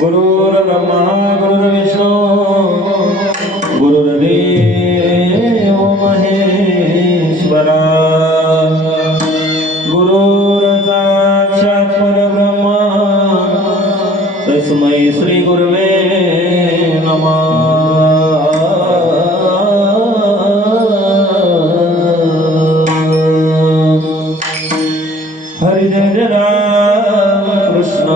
गुरुर्ब्रह्मा गुरुर्विष्णू गुरुर्देव महेश्वरा गुरुर्साक्षात् परब्रह्मा तस्मै श्री गुरवे नमः। हरि जय राम कृष्ण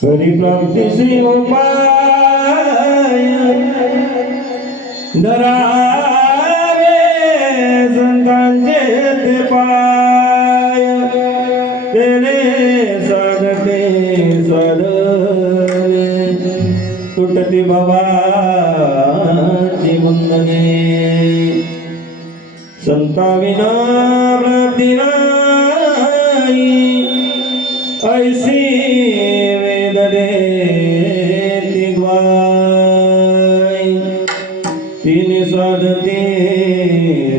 परिप्राप्ति से उपाय धरावे संतांचे ते पाय तेने साधते साधने तुटती भवाची बंधने संता विना प्राप्ती नाही ऐसी वेदने तिग्वाय तिने साधते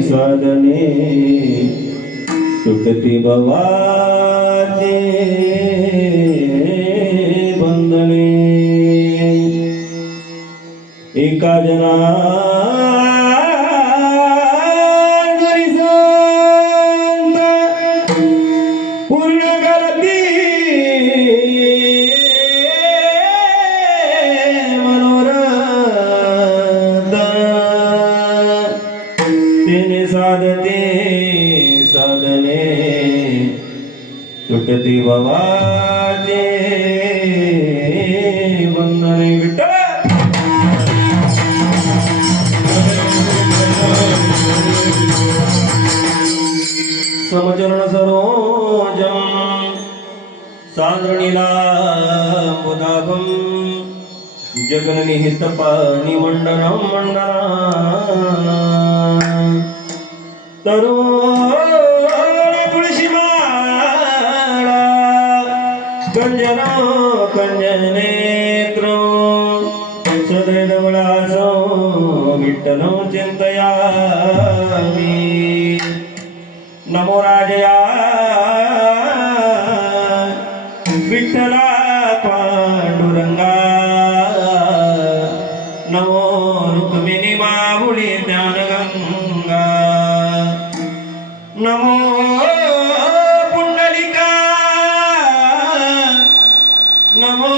साधने सुखती भवाचे बंधने एका जना पूर्ण करती चन्द्रनीलाम्बुदाभं जगन्निहितपाणिमण्डनं मण्डना तरुणतुलसीमाला कञ्जनो कञ्जनेत्रो सदैवविलासो विठ्ठलं चिन्तयामि नमो राजया विठ्ठला पांडुरंगा नमो रुक्मिणी माऊली ज्ञानगंगा नमो पुंडलिका नमो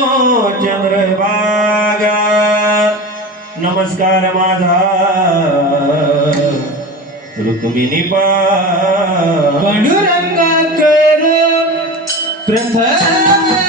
चंद्रभागा नमस्कार माझा रुक्मिणी पांडुरंगा कर प्रथम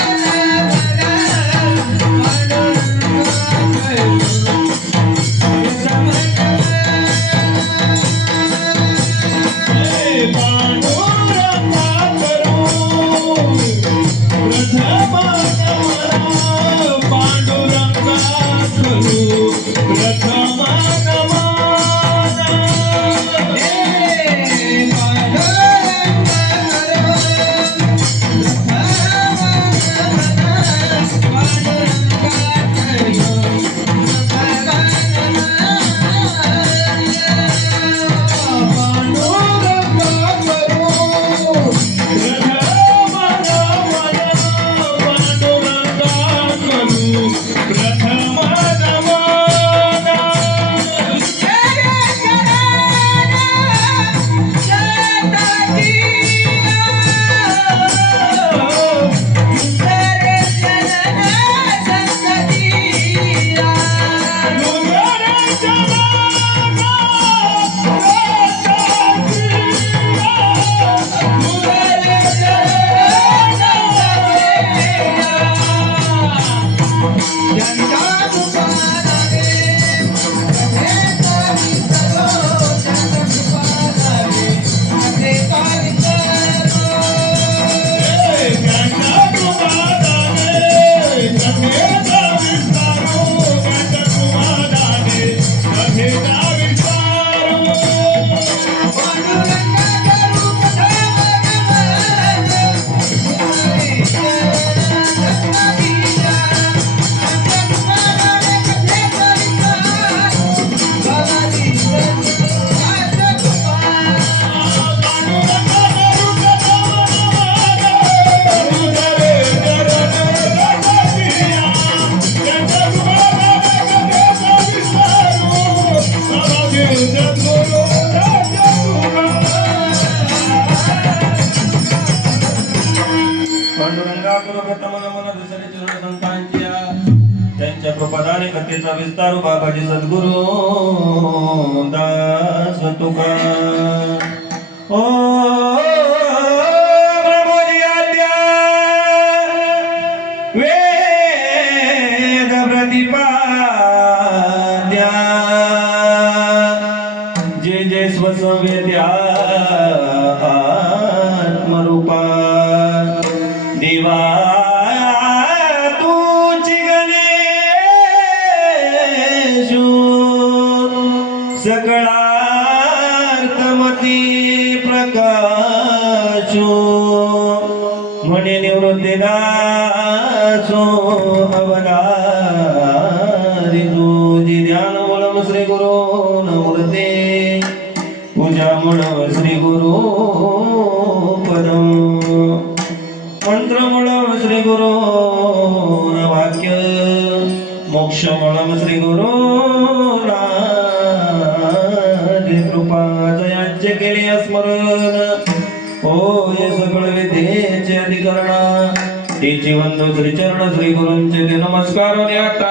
त्यांच्या कृपादाने कथेचा विस्तार बाबाजी सद्गुरु दास तुका ओ ब्रह्मोजी आद्या वेद प्रतिपाद्या जे जे स्वसंवेद्या आत्मरूपा देवा सकळार्थमती प्रकाशो म्हणे निवृत्ती दासो अवतारी तुझी ध्यान मूलम श्री गुरु नमूर्ते पूजा मूलम श्री गुरु पदम मंत्र मूलम श्री गुरु वाक्य मोक्ष मूलम श्री गुरु कृपा जयांचे केले स्मरण होय सकळ विद्येचे अधिकरण तेची वंदो श्री चरण श्री गुरूंचे ते नमस्कार आता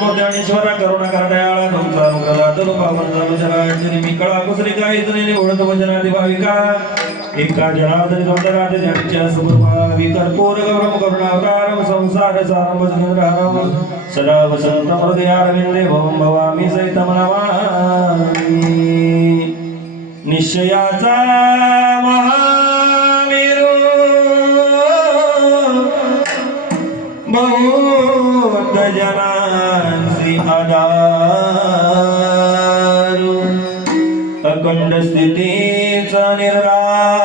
नमो ज्ञानेश्वर करुणा करदयाळ तुमचा अनुग्रह तरू पावन झालो जराजनी मी कळा कुसरी काही जणी ओळख वचनाती भाविका एका जनार्दनी गंधराज ज्यांच्या समर्पावी कर्पूर गौरव करुणावतारम संसार सारम भजनराम सदा वसंत हृदयारविंदे भवं भवामी सहितं नमामि निश्चयाचा महामेरू बहुत जनांसी आधार अखंड स्थितीचा निर्धार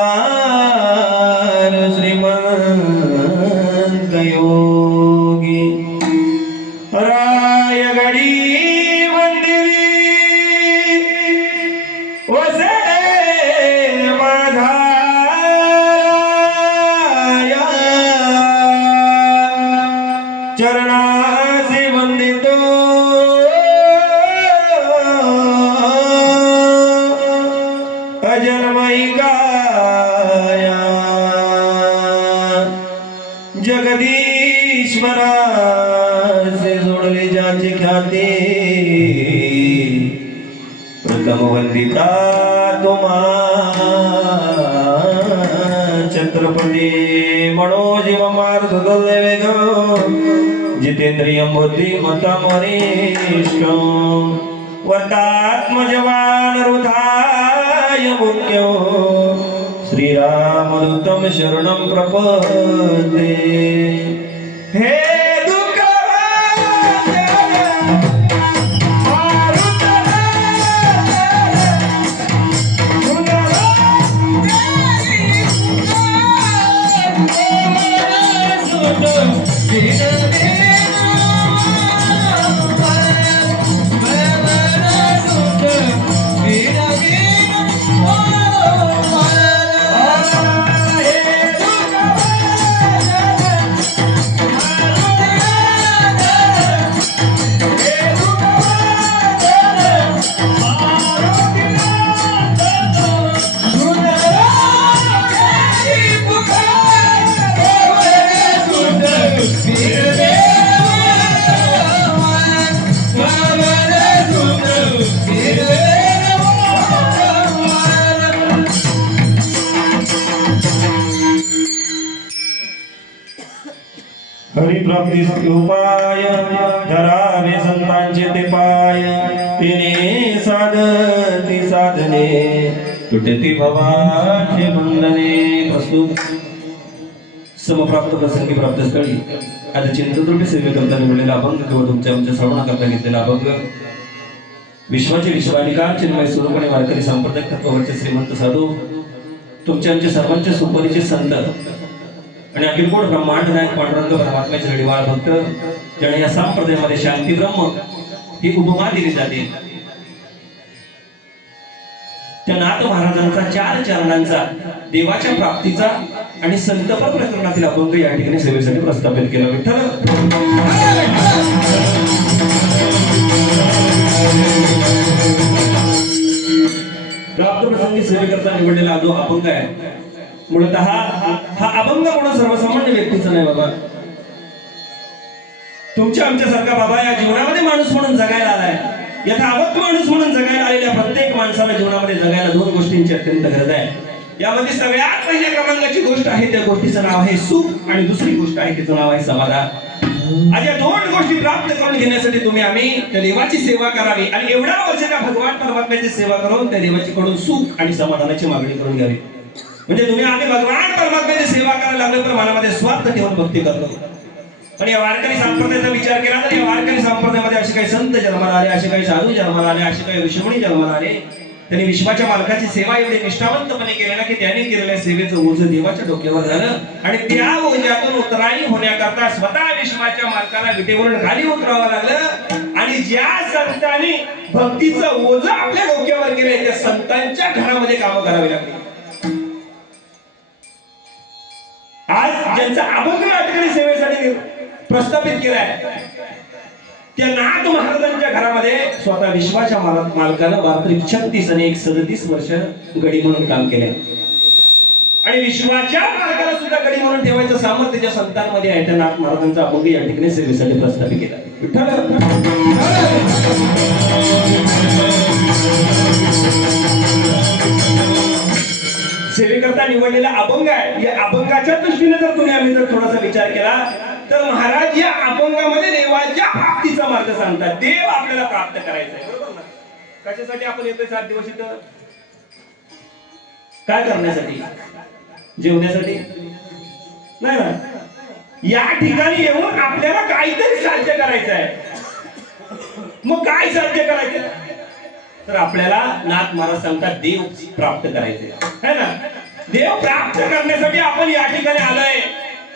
श्रीमंत योगी रायगडी मंदिरी वसे माझा चरणासी वंदितो अजन्मयी काया जगदीश्वरा से जोडले ज्याची ख्याती प्रथम वंदिता तुम्हा छत्रपती मनोजीव मार्ग वेग जितेंद्रियं बुद्धिमतमरिष्ठ वर्तात्मजवान हृदाय मुख्यो श्रीरामदूतं शरणं प्रपद्ये हे हरिप्राप्तीस उपाय धरावे संतांचे ते पाय तिने साधती साधने तुटती भवाचे बंधने प्रस्तुत समप्राप्त प्रसंगी प्राप्त स्थळी आता चिंतत्रुटी सेवे करता निवडलेला अभंग किंवा तुमच्या आमच्या श्रवणाकरता घेतलेला अभंग विश्वाचे विश्वानिकार चिन्मय स्वरूपाने वारकरी संप्रदाय तत्वावरचे श्रीमंत साधू तुमच्या आमच्या सर्वांचे सुपरिचित संत आणि अखिलकोट ब्रह्मांड नायक पांडुरंग परमात्म्याचे रडिवाळ भक्त ज्याने या संप्रदायामध्ये शांती ब्रह्म ही उपमा दिली जाते त्या नाथ महाराजांचा 4 चरणांचा देवाच्या प्राप्तीचा आणि संतपर प्रकरणातील अभंग या ठिकाणी सेवेसाठी प्रस्थापित केला विठ्ठल प्राप्त प्रसंगी सेवेकरता निवडलेला जो अभंग आहे मूलतः हा अभंग कोण सर्वसामान्य व्यक्तीचा नाही बाबा तुमच्या आमच्यासारखा बाबा या जीवनामध्ये माणूस म्हणून जगायला आलाय यथावत माणूस म्हणून जगायला आलेल्या प्रत्येक माणसाला जीवनामध्ये जगायला 2 गोष्टींची अत्यंत गरज आहे यामध्ये सगळ्यात पहिल्या क्रमांकाची गोष्ट आहे त्या गोष्टीचं नाव आहे सुख आणि दुसरी गोष्ट आहे तिचं नाव आहे समाधान आज या 2 गोष्टी प्राप्त करून घेण्यासाठी तुम्ही आम्ही त्या देवाची सेवा करावी आणि एवढ्या वर्ष त्या भगवान परमात्म्याची सेवा करून त्या देवाची कडून सुख आणि समाधानाची मागणी करून घ्यावी म्हणजे तुम्ही आम्ही भगवान परमात्म्याची सेवा करायला लागलो तर मनामध्ये स्वार्थ ठेवून भक्ती करतो पण या वारकरी संप्रदायाचा विचार केला तर या वारकरी संप्रदायामध्ये असे काही संत जन्माला आले असे काही साधू जन्माला आले असे काही ऋषिमुनी जन्माला आले त्यांनी विश्वाच्या मालकाची सेवा एवढी निष्ठावंतपणे केली ना की त्यांनी केलेल्या सेवेचं ओझं देवाच्या डोक्यावर झालं आणि त्या ओझ्यातून उतराई होण्याकरता स्वतः विश्वाच्या मालकाला विटेवरून खाली उतरावं लागलं आणि ज्या संतांनी भक्तीचं ओझं आपल्या डोक्यावर गेले त्या संतांच्या घरामध्ये कामं करावी लागली आज ज्यांचा अभंग या ठिकाणी सेवेसाठी प्रस्थापित केलाय त्या नाथ महाराजांच्या घरामध्ये स्वतः विश्वाच्या मालकानं 36 आणि 37 वर्ष गडी म्हणून काम केले आणि विश्वाच्या मार्गाला सुद्धा कडी म्हणून ठेवायचं सामर्थ्य ज्या संतांमध्ये आहे त्या नाथ महाराजांचा अभंग या ठिकाणी सेवेसाठी प्रस्थापित केला. सेवेकरता निवडलेला अभंग आहे. या अभंगाच्या दृष्टीने जर तुम्ही आम्ही जर थोडासा विचार केला तर महाराज या अभंगामध्ये देवाच्या प्राप्तीचा मार्ग सांगतात. देव आपल्याला प्राप्त करायचा आहे, बरोबर ना? कशासाठी आपण येतोय 7 दिवस इथं? काय करण्यासाठी? जेवण्यासाठी नाही ना. या ठिकाणी येऊन आपल्याला काहीतरी साध्य करायचं आहे. मग काय साध्य करायचं? तर आपल्याला नाथ महाराज सांगतात देव प्राप्त करायचे है ना. देव प्राप्त करण्यासाठी आपण या ठिकाणी आलोय.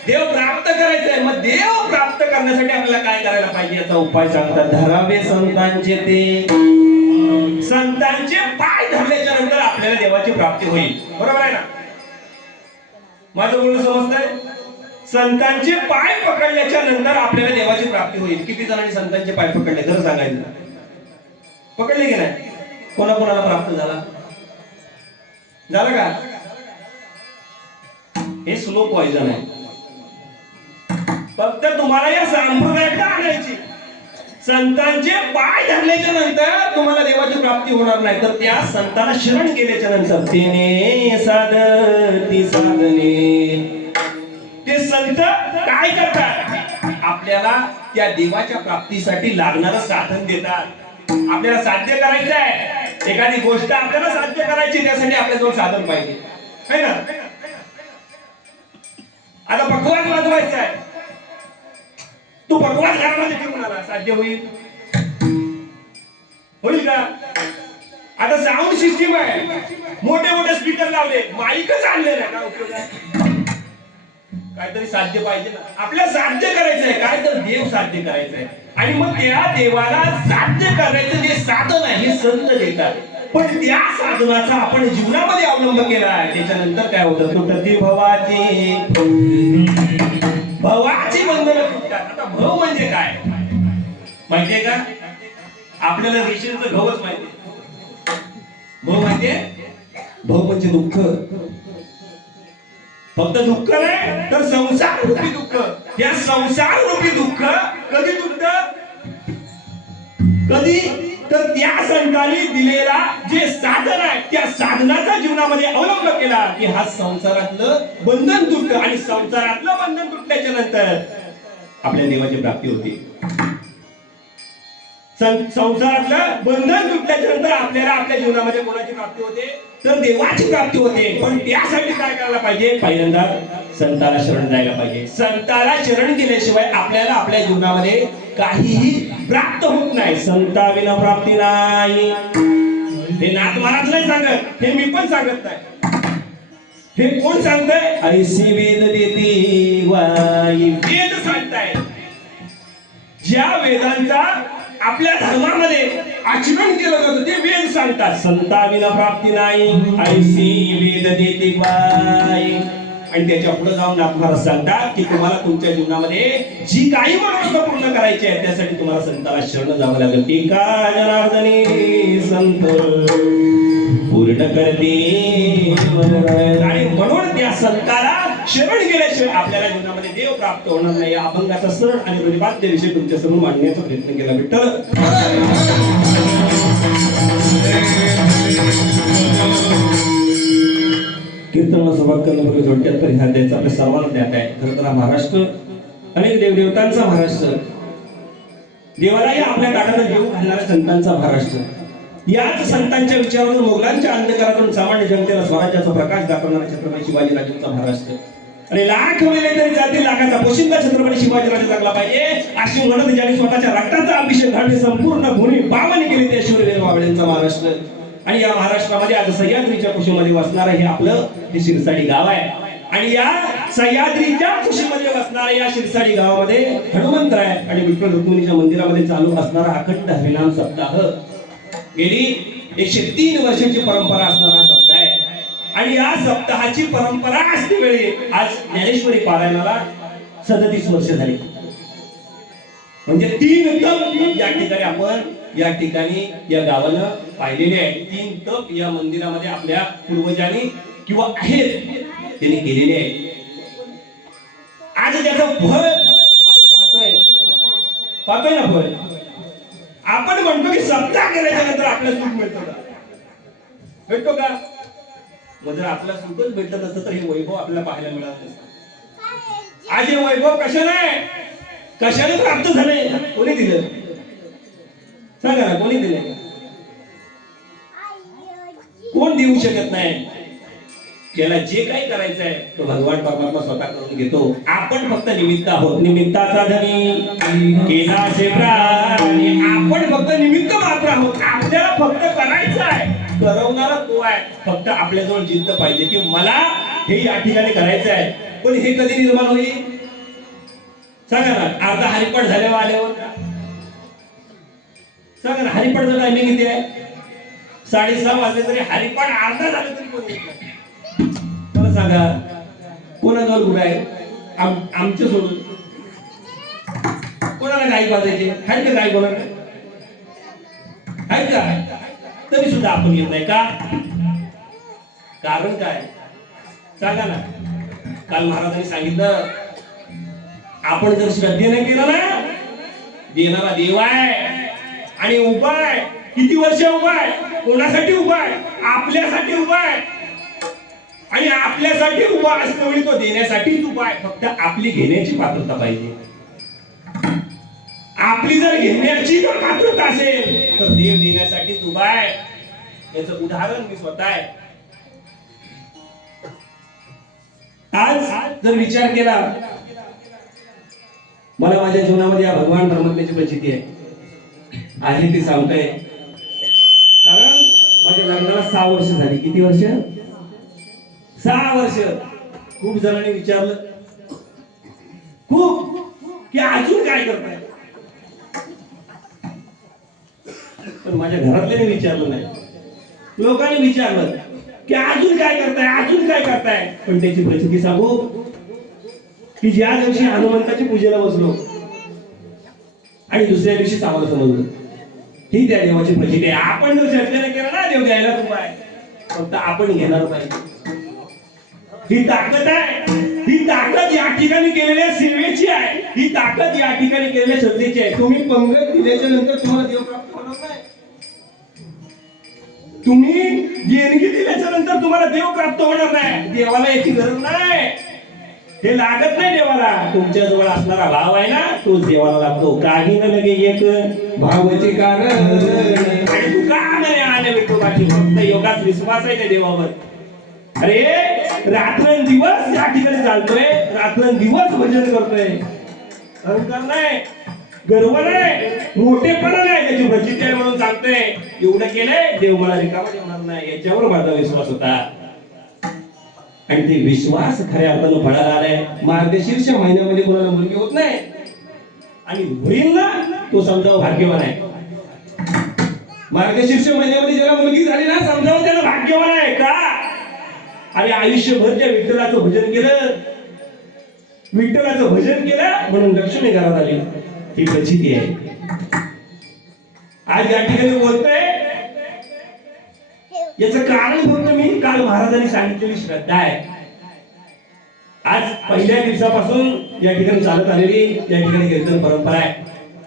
देव प्राप्त करायचंय. मग देव प्राप्त करण्यासाठी आपल्याला काय करायला पाहिजे याचा उपाय सांगतात. धरावे संतांचे ते. संतांचे पाय धरल्याच्या नंतर आपल्याला देवाची प्राप्ती होईल, बरोबर आहे ना? माझं बोलणं समजतंय? संतांचे पाय पकडल्याच्या नंतर आपल्याला देवाची प्राप्ती होईल. किती जणांनी संतांचे पाय पकडले जर सांगायचं? पकडले की नाही? कोणाकोणाला प्राप्त झाला? झालं का? हे स्लो पॉइझन आहे. फक्त तुम्हाला या संप्रदायाकडे आणायची. संतांचे पाय धरल्याच्या नंतर तुम्हाला देवाची प्राप्ती होणार नाही. तर त्या संतांना शरण गेल्याच्या नंतर तेने साधती साधने. ते संत काय करतात? आपल्याला त्या देवाच्या प्राप्तीसाठी लागणारं साधन देतात. आपल्याला साध्य करायचं आहे एखादी गोष्ट, आपल्याला साध्य करायची, त्यासाठी आपल्याजवळ साधन पाहिजे है ना. आता पकवास वाजवायचा आहे, तू पकवास घरामध्ये घेऊन आला, साध्य होईल? होईल का? आता साऊंड सिस्टीम आहे, मोठे मोठे स्पीकर लावले, माईकच आणले नाही, काय उपयोग आहे? काहीतरी साध्य पाहिजे ना. आपल्याला साध्य करायचंय काय? तर देव साध्य करायचंय. आणि मग त्या देवाला साध्य करायचं जे साधन आहे हे संत देतात. पण त्या साधनाचा आपण जीवनामध्ये अवलंब केला, त्याच्यानंतर काय होतं? तुटती भवाची भवाची बंधनं तुटतात. आता भव म्हणजे काय माहितीये का? आपल्याला रेशनचं घवच माहितीये. भव माहितीये? भव म्हणजे दुःख. फक्त दुःख नाही तर संसार रूपी दुःख. या संसार रूपी दुःख कधी तुटत? कधी? तर त्या संतांनी दिलेला जे साधन आहे त्या साधनाचा जीवनामध्ये अवलंब केला की हा संसारातलं बंधन तुटतं. आणि संसारातलं बंधन तुटल्याच्या नंतर आपल्या देवाची प्राप्ती होते. संसारातलं बंधन तुटल्याच्या नंतर आपल्याला आपल्या जीवनामध्ये कोणाची प्राप्ती होते? तर देवाची प्राप्ती होते. पण त्यासाठी काय करायला पाहिजे? पहिल्यांदा संताला शरण जायला पाहिजे. संताला शरण गेल्याशिवाय आपल्याला आपल्या जीवनामध्ये काहीही प्राप्त होत नाही. संताविना प्राप्ती नाही. हे नाथ महाराज नाही सांगत, हे मी पण सांगत नाही. हे कोण सांगतंय? ऐसी वेद देती वाई. वेद सांगताय. ज्या वेदांचा आपल्या धर्मामध्ये आचरण केलं जातं ते वेद सांगतात. संताविना प्राप्ती नाही. ऐसी वेद देती वाई. आणि त्याच्या पुढे जाऊन नाथ महाराज सांगतात की तुम्हाला तुमच्या जीवनामध्ये जी काही मनोरथ पूर्ण करायची आहे त्यासाठी तुम्हाला संताला शरण जावं लागेल. एका जनार्दनी संत पूर्ण करते. आणि म्हणून त्या संताला शरण गेल्याशिवाय आपल्याला जीवनामध्ये देव प्राप्त होणार नाही. या अभंगाचा सरळ आणि प्रतिपाद्य विषय तुमच्या समोर मांडण्याचा प्रयत्न केला. विठ्ठल कीर्तन सभा करणं थोडक्यात परिहार द्यायचा आपल्या सर्वांना ज्ञात आहे. खरं तर हा महाराष्ट्र अनेक देवदेवतांचा महाराष्ट्र, देवालाही आपल्या काठात जीव घालणाऱ्या संतांचा महाराष्ट्र. याच संतांच्या विचारातून मोगलांच्या अंधकारातून सामान्य जनतेला स्वराज्याचा प्रकाश दाखवणारा छत्रपती शिवाजीराजांचा महाराष्ट्र. आणि लाख वेळे तरी जातील लाखाचा पोशिंदा छत्रपती शिवाजीराजे लागला पाहिजे अशी म्हणत ज्यांनी स्वतःच्या रक्ताचा अभिषेक घालून संपूर्ण भूमी पावन केली त्या शिवरेल बाबळेंचा महाराष्ट्र. आणि या महाराष्ट्रामध्ये आज सह्याद्रीच्या कुशीमध्ये वसणारं हे आपलं हे शिरसाडी गाव आहे. आणि या सह्याद्रीच्या कुशीमध्ये वसणाऱ्या या शिरसाडी गावामध्ये हनुमंत आहे आणि विठ्ठल रुक्मिणीच्या मंदिरामध्ये चालू असणारा अखंड हरिनाम सप्ताह गेली 103 वर्षाची परंपरा असणारा हा सप्ताह आहे. आणि या सप्ताहाची परंपरा असते वेळी आज ज्ञानेश्वरी पारायणाला 37 वर्ष झाली. म्हणजे 3 तप या ठिकाणी आपण या ठिकाणी या गावानं पाहिलेले आहे. 3 तप या मंदिरामध्ये आपल्या पूर्वजांनी किंवा आहेत त्यांनी केलेली आहे. आज त्याचं फळ आपण पाहतोय ना फळ. आपण म्हणतो की सप्ताह केल्याच्या नंतर आपल्याला सुख मिळतं का? भेटतो का? मग जर आपला सुखच भेटत नसतं तर हे वैभव आपल्याला पाहायला मिळालं नसतं. आज हे वैभव कशाने प्राप्त झाले? कोणी दिलं? सांगा ना, कोणी दिले? कोण देऊ शकत नाही. त्याला जे काही करायचं आहे तो भगवान परमात्मा स्वतः करून घेतो. आपण फक्त निमित्त आहोत. निमित्ताचा धनी केलाचे प्राणी. आपण फक्त निमित्त मात्र आहोत. आपल्याला फक्त करायचं आहे, करवणारा तो आहे. फक्त आपल्याजवळ जिद्द पाहिजे की मला हे या ठिकाणी करायचं आहे. पण हे कधी निर्माण होईल? सांगा ना. अर्धा हरिपाठ झाल्यावर आल्यावर सांगा ना, हरिपाठचं टायमिंग किती आहे? 6:30 वाजले तरी हरिपाठ अर्धा झाले तरी कोणी येत नाही. मला सांगा, कोणाजवळ गुरु आहे? आमचे सोडून कोणाला गाई वाजायचे आहेत का? गाई बोला आहेत का? तरी सुद्धा आपण येत नाही का? कारण काय? सांगा ना. काल महाराजांनी सांगितलं, आपण जर श्रद्धेने केलं ना, देणारा देव आहे. आणि उपाय किती वर्ष उपाय? कोणासाठी उपाय? आपल्यासाठी उपाय. आणि आपल्यासाठी उभा असल्यामुळे तो देण्यासाठीच उपाय. फक्त आपली घेण्याची पात्रता पाहिजे. आपली जर घेण्याची जर पात्रता असेल तर देव देण्यासाठीच उभा आहे. याचं उदाहरण मी स्वतः आहे. आज जर विचार केला, मला माझ्या जीवनामध्ये या भगवान परमात्म्याची प्रचिती आहे ती सांगतोय. कारण माझ्या लग्नाला 6 वर्ष झाली. किती वर्ष? 6 वर्ष. खूप जणांनी विचारलं की अजून काय करताय? पण माझ्या घरातल्याने विचारलं नाही. लोकांनी विचारलं की अजून काय करताय, अजून काय करताय? पण त्याची प्रचिती सांगू की ज्या दिवशी हनुमंताची पूजेला बसलो आणि दुसऱ्या दिवशी आम्हाला समजलं ही त्या देवाची प्रचिती आहे. आपण जर श्रद्धेने केलं ना, देव द्यायला उभा आहे. फक्त आपण घेणार पाहिजे. ही ताकद आहे. ही ताकद या ठिकाणी केलेल्या सेवेची आहे. ही ताकद या ठिकाणी केलेल्या श्रद्धेची आहे. तुम्ही पंगत दिल्याच्या नंतर तुम्हाला देव प्राप्त होणार नाही. तुम्ही देणगी दिल्याच्या नंतर तुम्हाला देव प्राप्त होणार नाही. देवाला याची गरज नाही. हे लागत नाही देवाला. तुमच्या जवळ असणारा भाव आहे ना, तोच देवाला लागतो. काही न लगे एक भावाचे कारण. आणि तू का म्हणे आले विठोबाची? फक्त योगात विश्वास आहे त्या देवावर. अरे रात्रंदिवस या ठिकाणी चालतोय, रात्रंदिवस भजन करतोय. अहंकार नाही, गर्व नाही, मोठेपणा नाही. त्याची प्रचिती आहे म्हणून सांगतोय. एवढं केलंय, देव मला रिकामा ठेवणार नाही. याच्यावर माझा विश्वास होता. आणि ते विश्वास खऱ्या अर्थानं फळाला आलाय. मार्गशीर्ष महिन्यामध्ये कोणाला मुलगी होत नाही आणि होईल ना, तो समजावं भाग्यवान आहे. मार्गशीर्ष महिन्यामध्ये ज्याला मुलगी झाली ना, समजावं त्याला भाग्यवान आहे. का? आणि आयुष्यभर त्या विठ्ठलाचं भजन केलं, विठ्ठलाचं भजन केलं म्हणून लक्ष्मी घरात आली. ही प्रचिती आहे. आज या ठिकाणी बोलतोय याचं कारण फक्त मी काल महाराजांनी सांगितलेली श्रद्धा आहे. आज पहिल्या दिवसापासून या ठिकाणी चालत आलेली या ठिकाणी कीर्तन परंपरा आहे.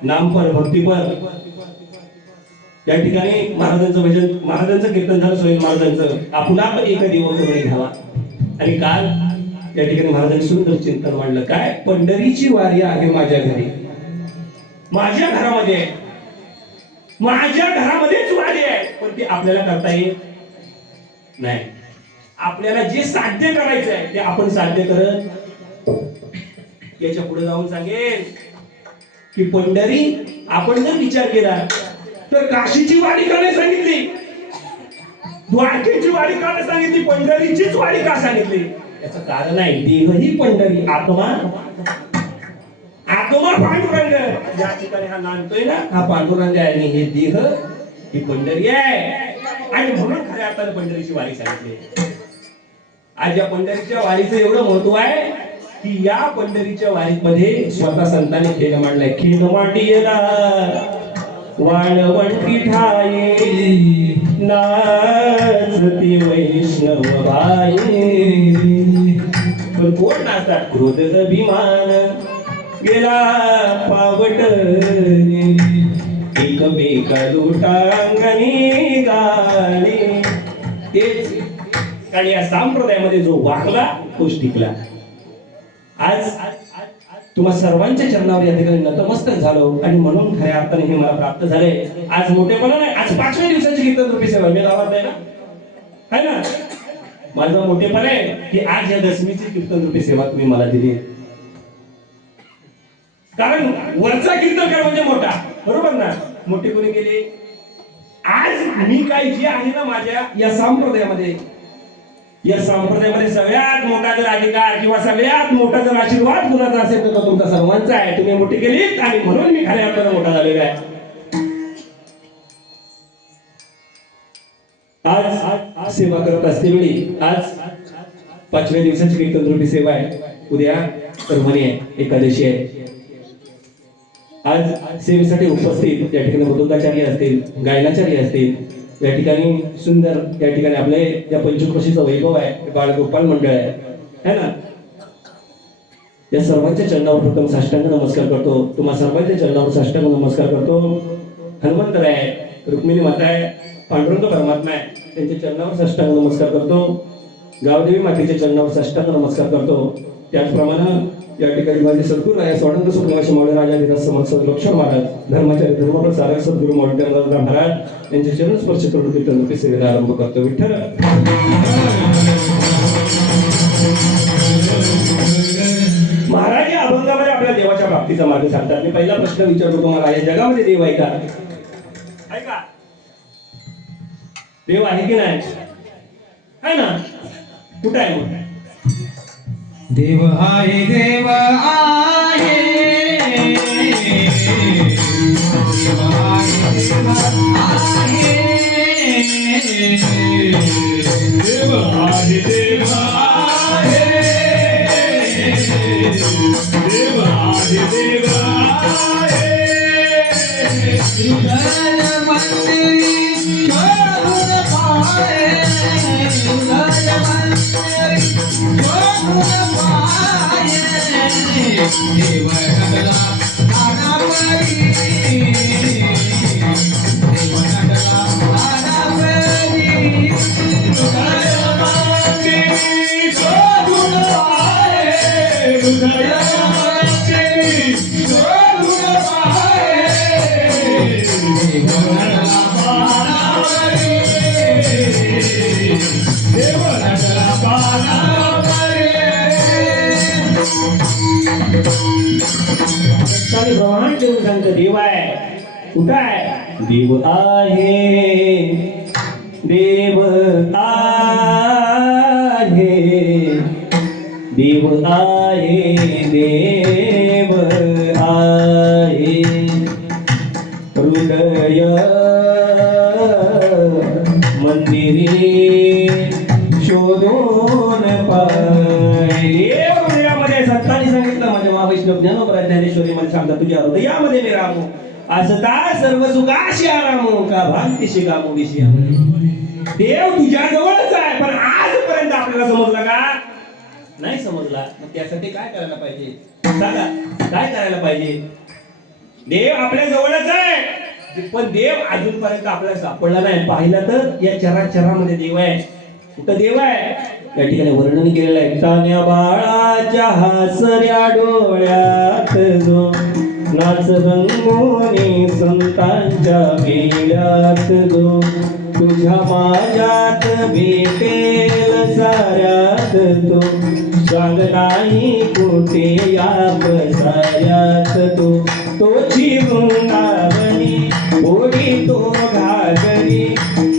नामपर, भक्तीपर. या ठिकाणी महाराजांचं भजन, महाराजांचं कीर्तन झालं, सोयीन महाराजांचं. आपण एक देवाचं घ्यावा. आणि काल या ठिकाणी महाराजांनी सुंदर चिंतन मांडलं. काय? पंढरीची वारी आहे माझ्या घरी. माझ्या घरामध्ये, माझ्या घरामध्येच वारी आहे. पण ती आपल्याला करता येत नाही. आपल्याला जे साध्य करायचं आहे ते आपण साध्य करत. याच्या पुढे जाऊन सांगेल की पंढरी, आपण जर विचार केला तर काशीची वारी का नाही सांगितली, द्वारकेची वारी का नाही सांगितली, पंढरीचीच वारी का सांगितली? याचं कारण आहे, देह ही पंढरी, आत्मा पांडुरंग. या ठिकाणी हा नांदतोय ना, हा पांडुरंग आहे. आणि हे देह ही पंढरी आहे. आणि म्हणून खऱ्या अर्थाने पंढरीची वारी सांगितली. आज या पंढरीच्या वारीचं एवढं महत्व आहे की या पंढरीच्या वारीमध्ये स्वतः संतांनी खेळ मांडलाय. खेळ मांडियला वाळवंटी ठाई नाचती वैष्णव बाई. ठेवून कोण नाचतात क्रोधच अभिमान गेला पावट एकमेका लुटांगणी गाणी तेच आणि या संप्रदायामध्ये जो वाकला तोच टिकला. आज तुम्हा सर्वांच्या चरणावर या ठिकाणी नतमस्तक झालो आणि म्हणून खऱ्या अर्थाने हे मला प्राप्त झाले. आज मोठेपणा नाही, आज 5व्या दिवसाची कीर्तन रूपी सेवा मी गावात नाही ना, है ना. माझं मोठेपण आहे की आज या दशमीची कीर्तन रूपी सेवा तुम्ही मला दिली. कारण वरचा कीर्तनकार म्हणजे मोठा, बरोबर ना. मोठे कोणी केले? आज मी काय जे आहे ना माझ्या या संप्रदायामध्ये सगळ्यात मोठा जर अधिकार किंवा सगळ्यात मोठा जर आशीर्वाद कुणाचा असेल तर तो तुमचा सर्वांचा आहे. तुम्ही मोठी केलीत आणि म्हणून मी खऱ्या अर्थाने मोठा झालेला आहे. आज सेवा करत असतेवेळी आज 5व्या दिवसाची कीर्तन रूपी सेवा आहे. उद्या कर्मणी आहे, एकादशी आहे. आज सेवेसाठी उपस्थित या ठिकाणी मधुकाचार्य असतील, गायनाचार्य असतील, या ठिकाणी सुंदर या ठिकाणी आपले या पंचक्रोशीचा वैभव आहे, बाळगोपाल मंडळ आहे ना. या सर्वांच्या चरणावर प्रथम साष्टांग नमस्कार करतो. तुम्हा सर्वांच्या चरणावर साष्टांग नमस्कार करतो. हनुमंत आहे, रुक्मिणी माता आहे, पांडुरंग परमात्मा आहे, त्यांच्या चरणावर साष्टांग नमस्कार करतो. गावदेवी मातेच्या चरणावर साष्टांग नमस्कार करतो. त्याचप्रमाणे या ठिकाणी माझे सद्गुरू आहे स्वानंद सुखनिवासी माऊली राजाधिराज समर्थ लक्ष्मण महाराज, धर्माचार्य धर्मप्रसारक सद्गुरू माऊली धर्मदास महाराज यांचे चरण स्पर्श करून कीर्तन सेवेला आरंभ करतो. विठ्ठल महाराज या अभंगामध्ये आपल्या देवाच्या प्राप्तीचा मार्ग सांगतात. मी पहिला प्रश्न विचारतो तुम्हाला, या जगामध्ये देव आहे का? आहे का? देव आहे की नाही? आहे ना. कुठं आहे मग? देव आहे, देव आहे, देव आहे, देव आहे, देव आहे, देव आहे, देव आहे. हृदय मंदिरी शोधून पाहे, हृदय मंदिरी शोधून पाहे, देव नटला नानापरी, देव नटला नानापरी. हृदय मंदिरी शोधून पाहे, हृदय मंदिरी शोधून पाहे, देव नटला नानापरी, देव नटला नानापरी. ब्रह्मांड देऊन सांगतो देव आहे. कुठं आहे? देव आहे, देव आहे, देव आहे, देव आहे. हृदय मंदिरी शोधून पाहे. हृदयामध्ये सत्तानी सांगितलं म्हणजे महावैष्णव ज्ञानोबा ज्ञानेश्वरी मध्ये सांगतात तुझ्या हृदयामध्ये मी रामू असता सर्व सुखाशी आरामू का भांती शिकामू विषया. देव तुझ्या जवळच आहे, पण आजपर्यंत आपल्याला समजला का? नाही समजला. मग त्यासाठी काय करायला पाहिजे सांगा? काय करायला पाहिजे? देव आपल्या जवळच आहे, पण देव अजूनपर्यंत आपल्याला सापडला नाही. पाहिलं तर या चराचरामध्ये देव आहे. कुठं देव आहे? या ठिकाणी वर्णन केलेलं आहे. तान्या बाळाच्या हासऱ्या डोळ्यात जो नाच रंगोनी संतांच्या मेळ्यात जो तुझ्या माझ्यात भेटेल साऱ्यात तो सांग नाही कुठे या प्रसाऱ्यात तो तोची वृंदावनी ओढी तो घागरी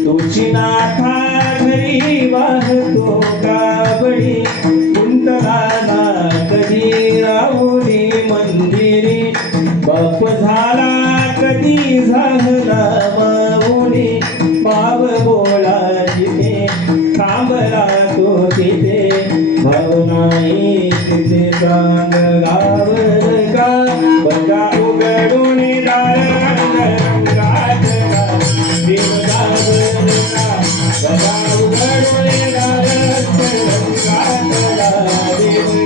तुझी नाथा घरी वाहतो काबडी कुंतला ना कधी राहुली मंदिरी बाप झाला कधी झाला माऊली भाव बोला जिथे थांबला तो तिथे भावनाई तिथे सांग गावर का बघा उघडून दार रंगात देव गावर का बघा उघडून दार रंगात देव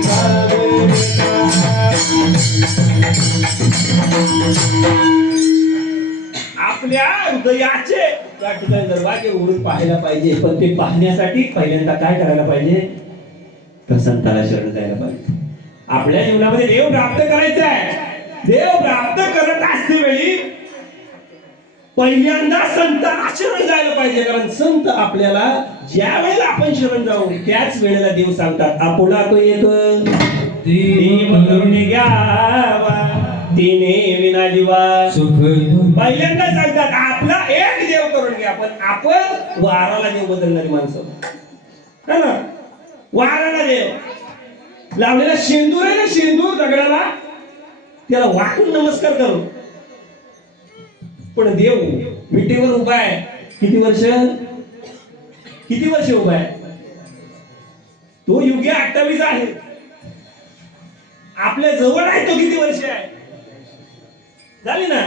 आपल्या हृदयाचे त्या ठिकाणी दरवाजे उघडून पाहायला पाहिजे. पण ते पाहण्यासाठी पहिल्यांदा काय करायला पाहिजे? तर संताला शरण जायला पाहिजे. आपल्या जीवनामध्ये देव प्राप्त करायचा आहे. देव प्राप्त करत असते वेळी पहिल्यांदा संताला शरण जायला पाहिजे. कारण संत आपल्याला ज्या वेळेला आपण शरण जाऊ त्याच वेळेला देव सांगतात आपुला तो एक देव करून घ्यावा तिने विना जीवा सुख पहिल्यांदा सांगतात आपला एक देव करून घ्या. पण आपण वाराला देव बदलणारी माणसं है ना. वाराला देव लावलेला शेंदूर आहे ना, शेंदूर दगडाला त्याला वाकून नमस्कार करू. पण देव विटेवर उभा आहे. किती वर्ष उभा आहे? तो युगे 28 आहे. आपल्या जवळ आहे तो किती वर्ष आहे? झाली ना.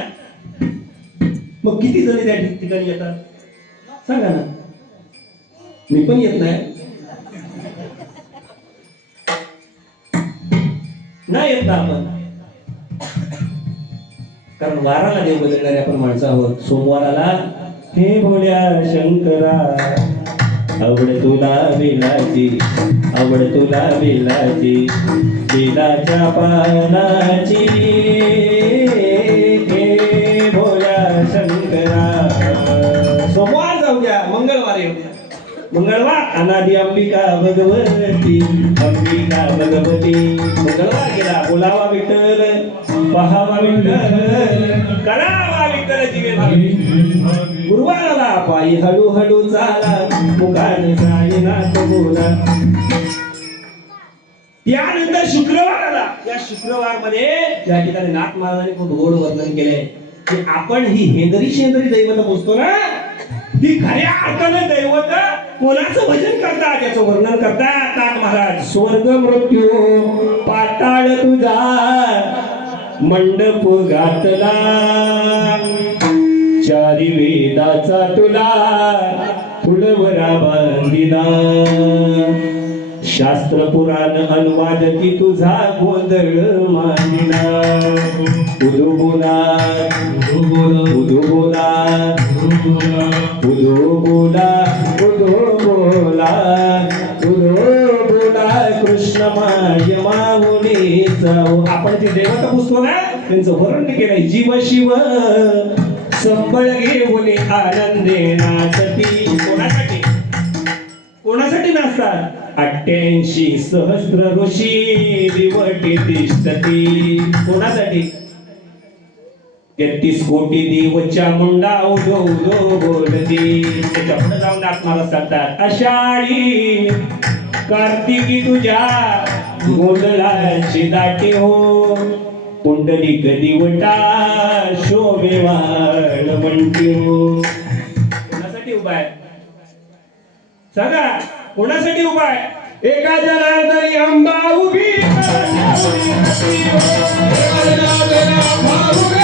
मग किती जण त्या ठिकाणी येतात सांगा ना. मी पण येत नाही येत ना आपण. कारण वाराला देव बदलणारे आपण माणसं आहोत. सोमवाराला हे भोळ्या शंकरा आवड तुला बेलाची बेलाच्या पानाची हे भोळ्या शंकरा. सोमवार जाऊ द्या, मंगळवार येऊ द्या. मंगळवार अनादि अंबिका भगवती मंगळवार गेला. बोलावा विठ्ठल, पहावा विठ्ठल, करावा विठ्ठल जीवे भावी. गुरुवाराला पायी हळूहळू चाला मुखाने जाईना तो बोला. त्यानंतर शुक्रवाराला, या शुक्रवार मध्ये या ठिकाणी नाथ महाराजांनी खूप गोड वर्णन केलंय की आपण ही हेंदरी शेंदरी दैवत बोलतो ना, ती खऱ्या अर्थाने दैवत कोणाचं भजन करतात याचं वर्णन करतात नाथ महाराज. स्वर्ग मृत्यू पाताळ तुझा मंडप घातला, चारी वेदाचा तुला फुलवरा बांधिला, शास्त्र पुराण अनुवाद की तुझा गोंधळ मांडिला. उदू बोला कृष्ण माय माऊलीचा. आपण ते देवता पुसतो ना, त्यांचं वर्णन केलंय. जीव शिव संबळ घेऊन आनंदे नाचती. कोणासाठी नाचतात? 88 सहस्र ऋषी दिवटी तिष्ठती. कोणासाठी? 33 कोटी देवच्या मुंडा उदो उदो बोलती. त्याच्या पुढे जाऊन आत्माला सांगतात आषाढी कार्तिकी तुझ्या गोंधळाची दाटे हो, पुंडलिक दिवटा शोभेवाळ म्हणती हो. कोणासाठी उभा आहे सांगा? कोणासाठी उभा आहे? एका जनार्दनी अंबा उभी, एका जनार्दनी अंबा उभी,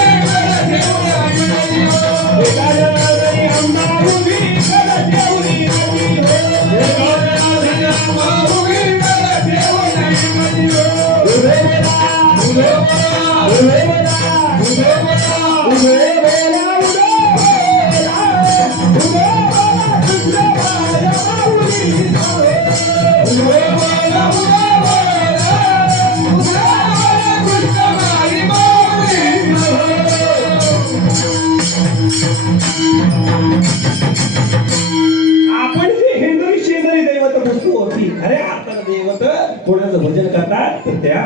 कोणाचं भजन करतात तर त्या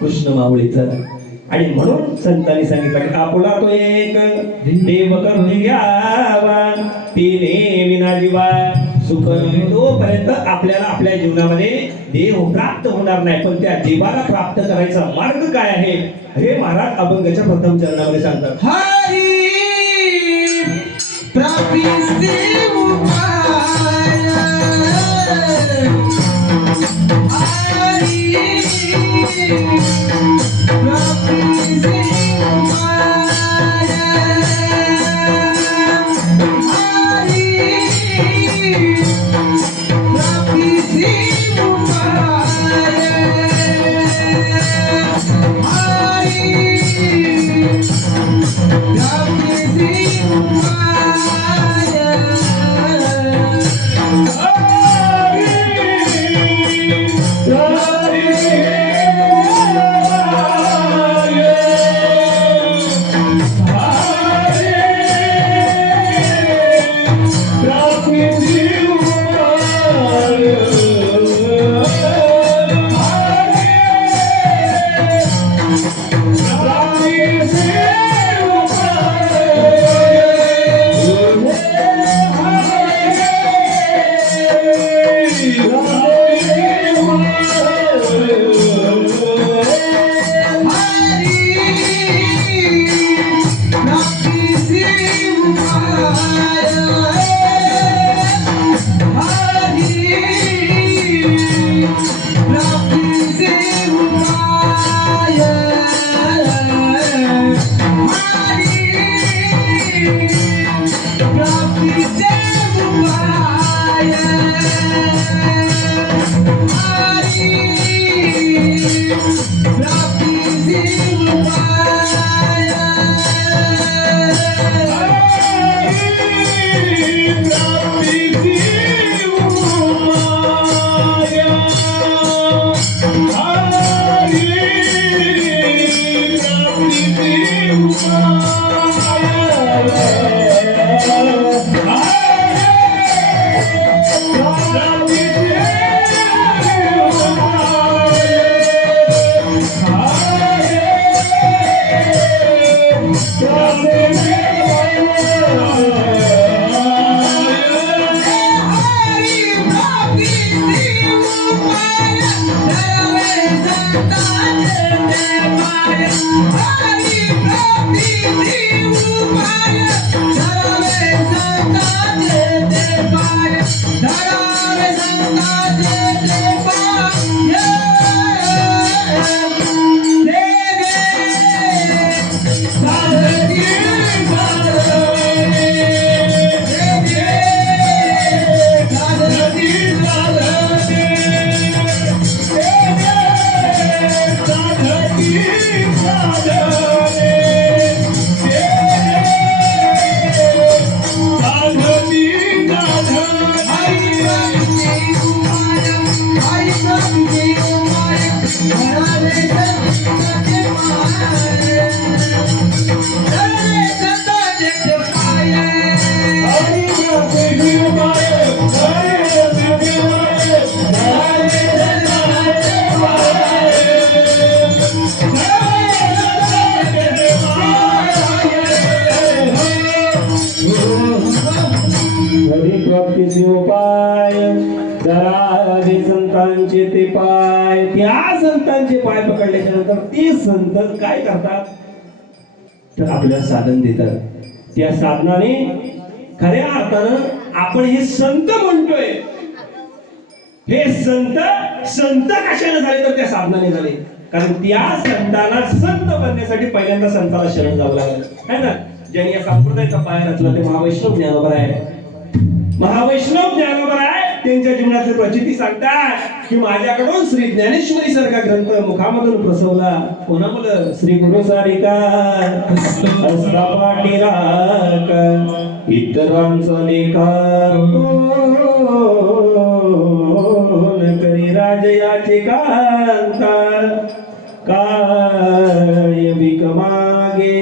कृष्ण माऊलीचं. आणि म्हणून संतांनी सांगितलं की आपुला तो एक देव करून घ्यावा तिने विना जीवा सुख. तोपर्यंत आपल्याला आपल्या जीवनामध्ये देव प्राप्त होणार नाही. पण त्या देवाला प्राप्त करायचा मार्ग काय आहे हे महाराज अभंगाच्या प्रथम चरणामध्ये सांगतात. हरी प्राप्ती प्राप्तीचे उपाय धरावे संतांचे ते पाय. त्या संतांचे पाय पकडल्याच्या नंतर ते संत काय करतात तर आपल्याला साधन देतात. त्या साधनाने खऱ्या अर्थानं आपण हे संत म्हणतोय. हे संत संत कशाने झाले तर त्या साधनाने झाले. कारण त्या संतांना संत बनण्यासाठी पहिल्यांदा संताला शरण जावं लागलं है ना. ज्यांनी या संप्रदायाचा पाय रचला ते महावैष्णव ज्ञानोबा आहे. महावैष्णव ज्ञानोबा आहे त्यांच्या जीवनातली प्रचिती सांगतात की माझ्याकडून श्री ज्ञानेश्वरी सारखा ग्रंथ मुखामधून प्रसवला. कोणामुळे श्री गुरु सारिका पाटीरा इतरांचा लेखा करी राजयाचे कांता काय बिक मागे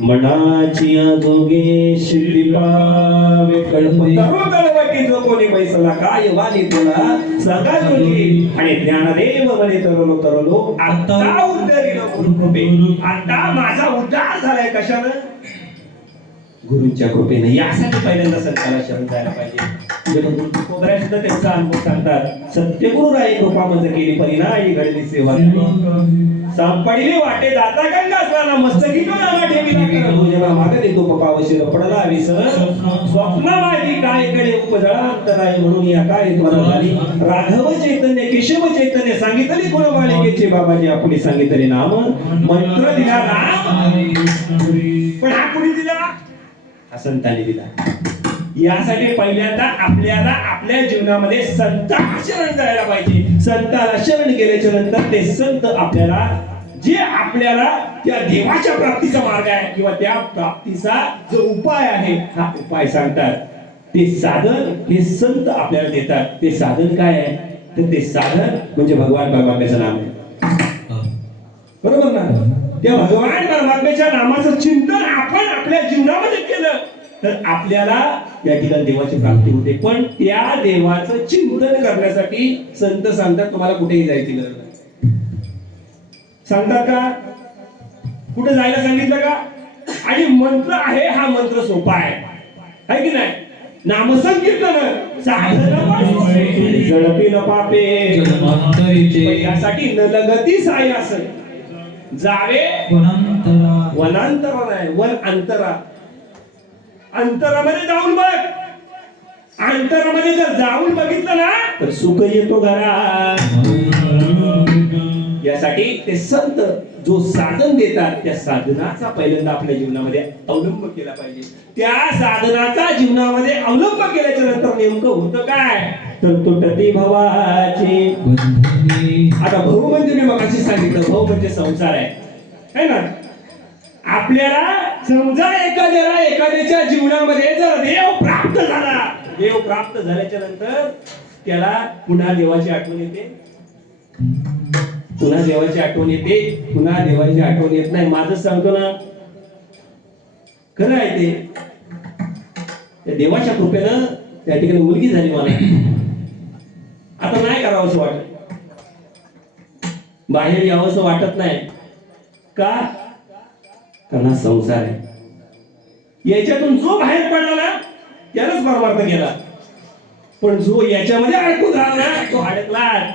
मनाची जोगे शिल्ली पावे कळपती जो कोणी बैसला काय वाली तुला सगा जोगी आणि ज्ञानदेव म्हणे तरलो तरलो आता उद्धरिलो गुरुकृपे. आता माझा उद्धार झालाय कशानं गुरुंच्या कृपेने. यासाठी पहिल्यांदा संताला शरण जायला पाहिजे. कोबऱ्या सुद्धा त्यांचा अनुभव सांगतात. सत्यगुरु राय कृपा मज केली परिणाई घडली सेवा सांपडिले वाटे जाता गंगा स्नाना मस्तकी तो नामा ठेविला कर भोजना मागे देतो पपावशीर पडला विसर स्वप्न माझी काय कडे उपजळा अंतराय म्हणून या काय त्वरा झाली. राघव चैतन्य केशव चैतन्य सांगितले गुणमालिकेचे बाबाजी आपण सांगितले नाम मंत्र दिला नाम पण हा कुणी दिला हा संतांनी दिला. यासाठी पहिल्यांदा आपल्याला आपल्या जीवनामध्ये संताला शरण जायला पाहिजे. संताला शरण गेल्याच्या नंतर ते संत आपल्याला जे आपल्याला त्या देवाच्या प्राप्तीचा मार्ग आहे किंवा त्या प्राप्तीचा जो उपाय आहे हा उपाय सांगतात. ते साधन हे संत आपल्याला देतात. ते साधन काय आहे तर ते साधन म्हणजे भगवान परमात्म्याचं नाम आहे. बरोबर ना. त्या भगवान परमात्म्याच्या नामाचं चिंतन आपण आपल्या जीवनामध्ये केलं तर आपल्याला या ठिकाणी देवाची प्राप्ती होते. पण त्या देवाचं चिंतन करण्यासाठी संत सांगतात तुम्हाला कुठेही जायची गरज नाही. सांगतात का कुठे जायला सांगितलं का. आणि मंत्र आहे हा मंत्र सोपा आहे की नाही. नामसंकीर्तन जळतील पापे यासाठी न लगती सायास जावे वनांतरा नाही वन अंतरा. अंतरामध्ये जाऊन बघ. अंतरामध्ये जर जाऊन बघितलं ना तर सुख येतो घरात. यासाठी ते संत जो साधन देतात त्या साधनाचा पहिल्यांदा आपल्या जीवनामध्ये अवलंब केला पाहिजे. त्या साधनाचा जीवनामध्ये अवलंब केल्याच्या नंतर नेमकं होतं काय तर तुटती भवाची बंधने. आता भाऊ म्हणजे मी मगाशी सांगितलं, भाऊ म्हणजे संसार आहे ना. आपल्याला समजा एखाद्याच्या जीवनामध्ये जर देव प्राप्त झाला, देव प्राप्त झाल्याच्या नंतर त्याला पुन्हा देवाची आठवण येते, पुन्हा देवाची आठवण येते, पुन्हा देवाची आठवण येत नाही. माझं सांगतो ना, खरं आहे ते. त्या देवाच्या कृपेनं त्या ठिकाणी मुलगी झाली मला. आता नाही करावं असं वाटत, बाहेर यावं असं वाटत नाही. का? कारण हा संसार आहे. याच्यातून जो बाहेर पडला ना त्यालाच परमार्थ गेला, पण जो याच्यामध्ये अडकून राहिला तो अडकलाच.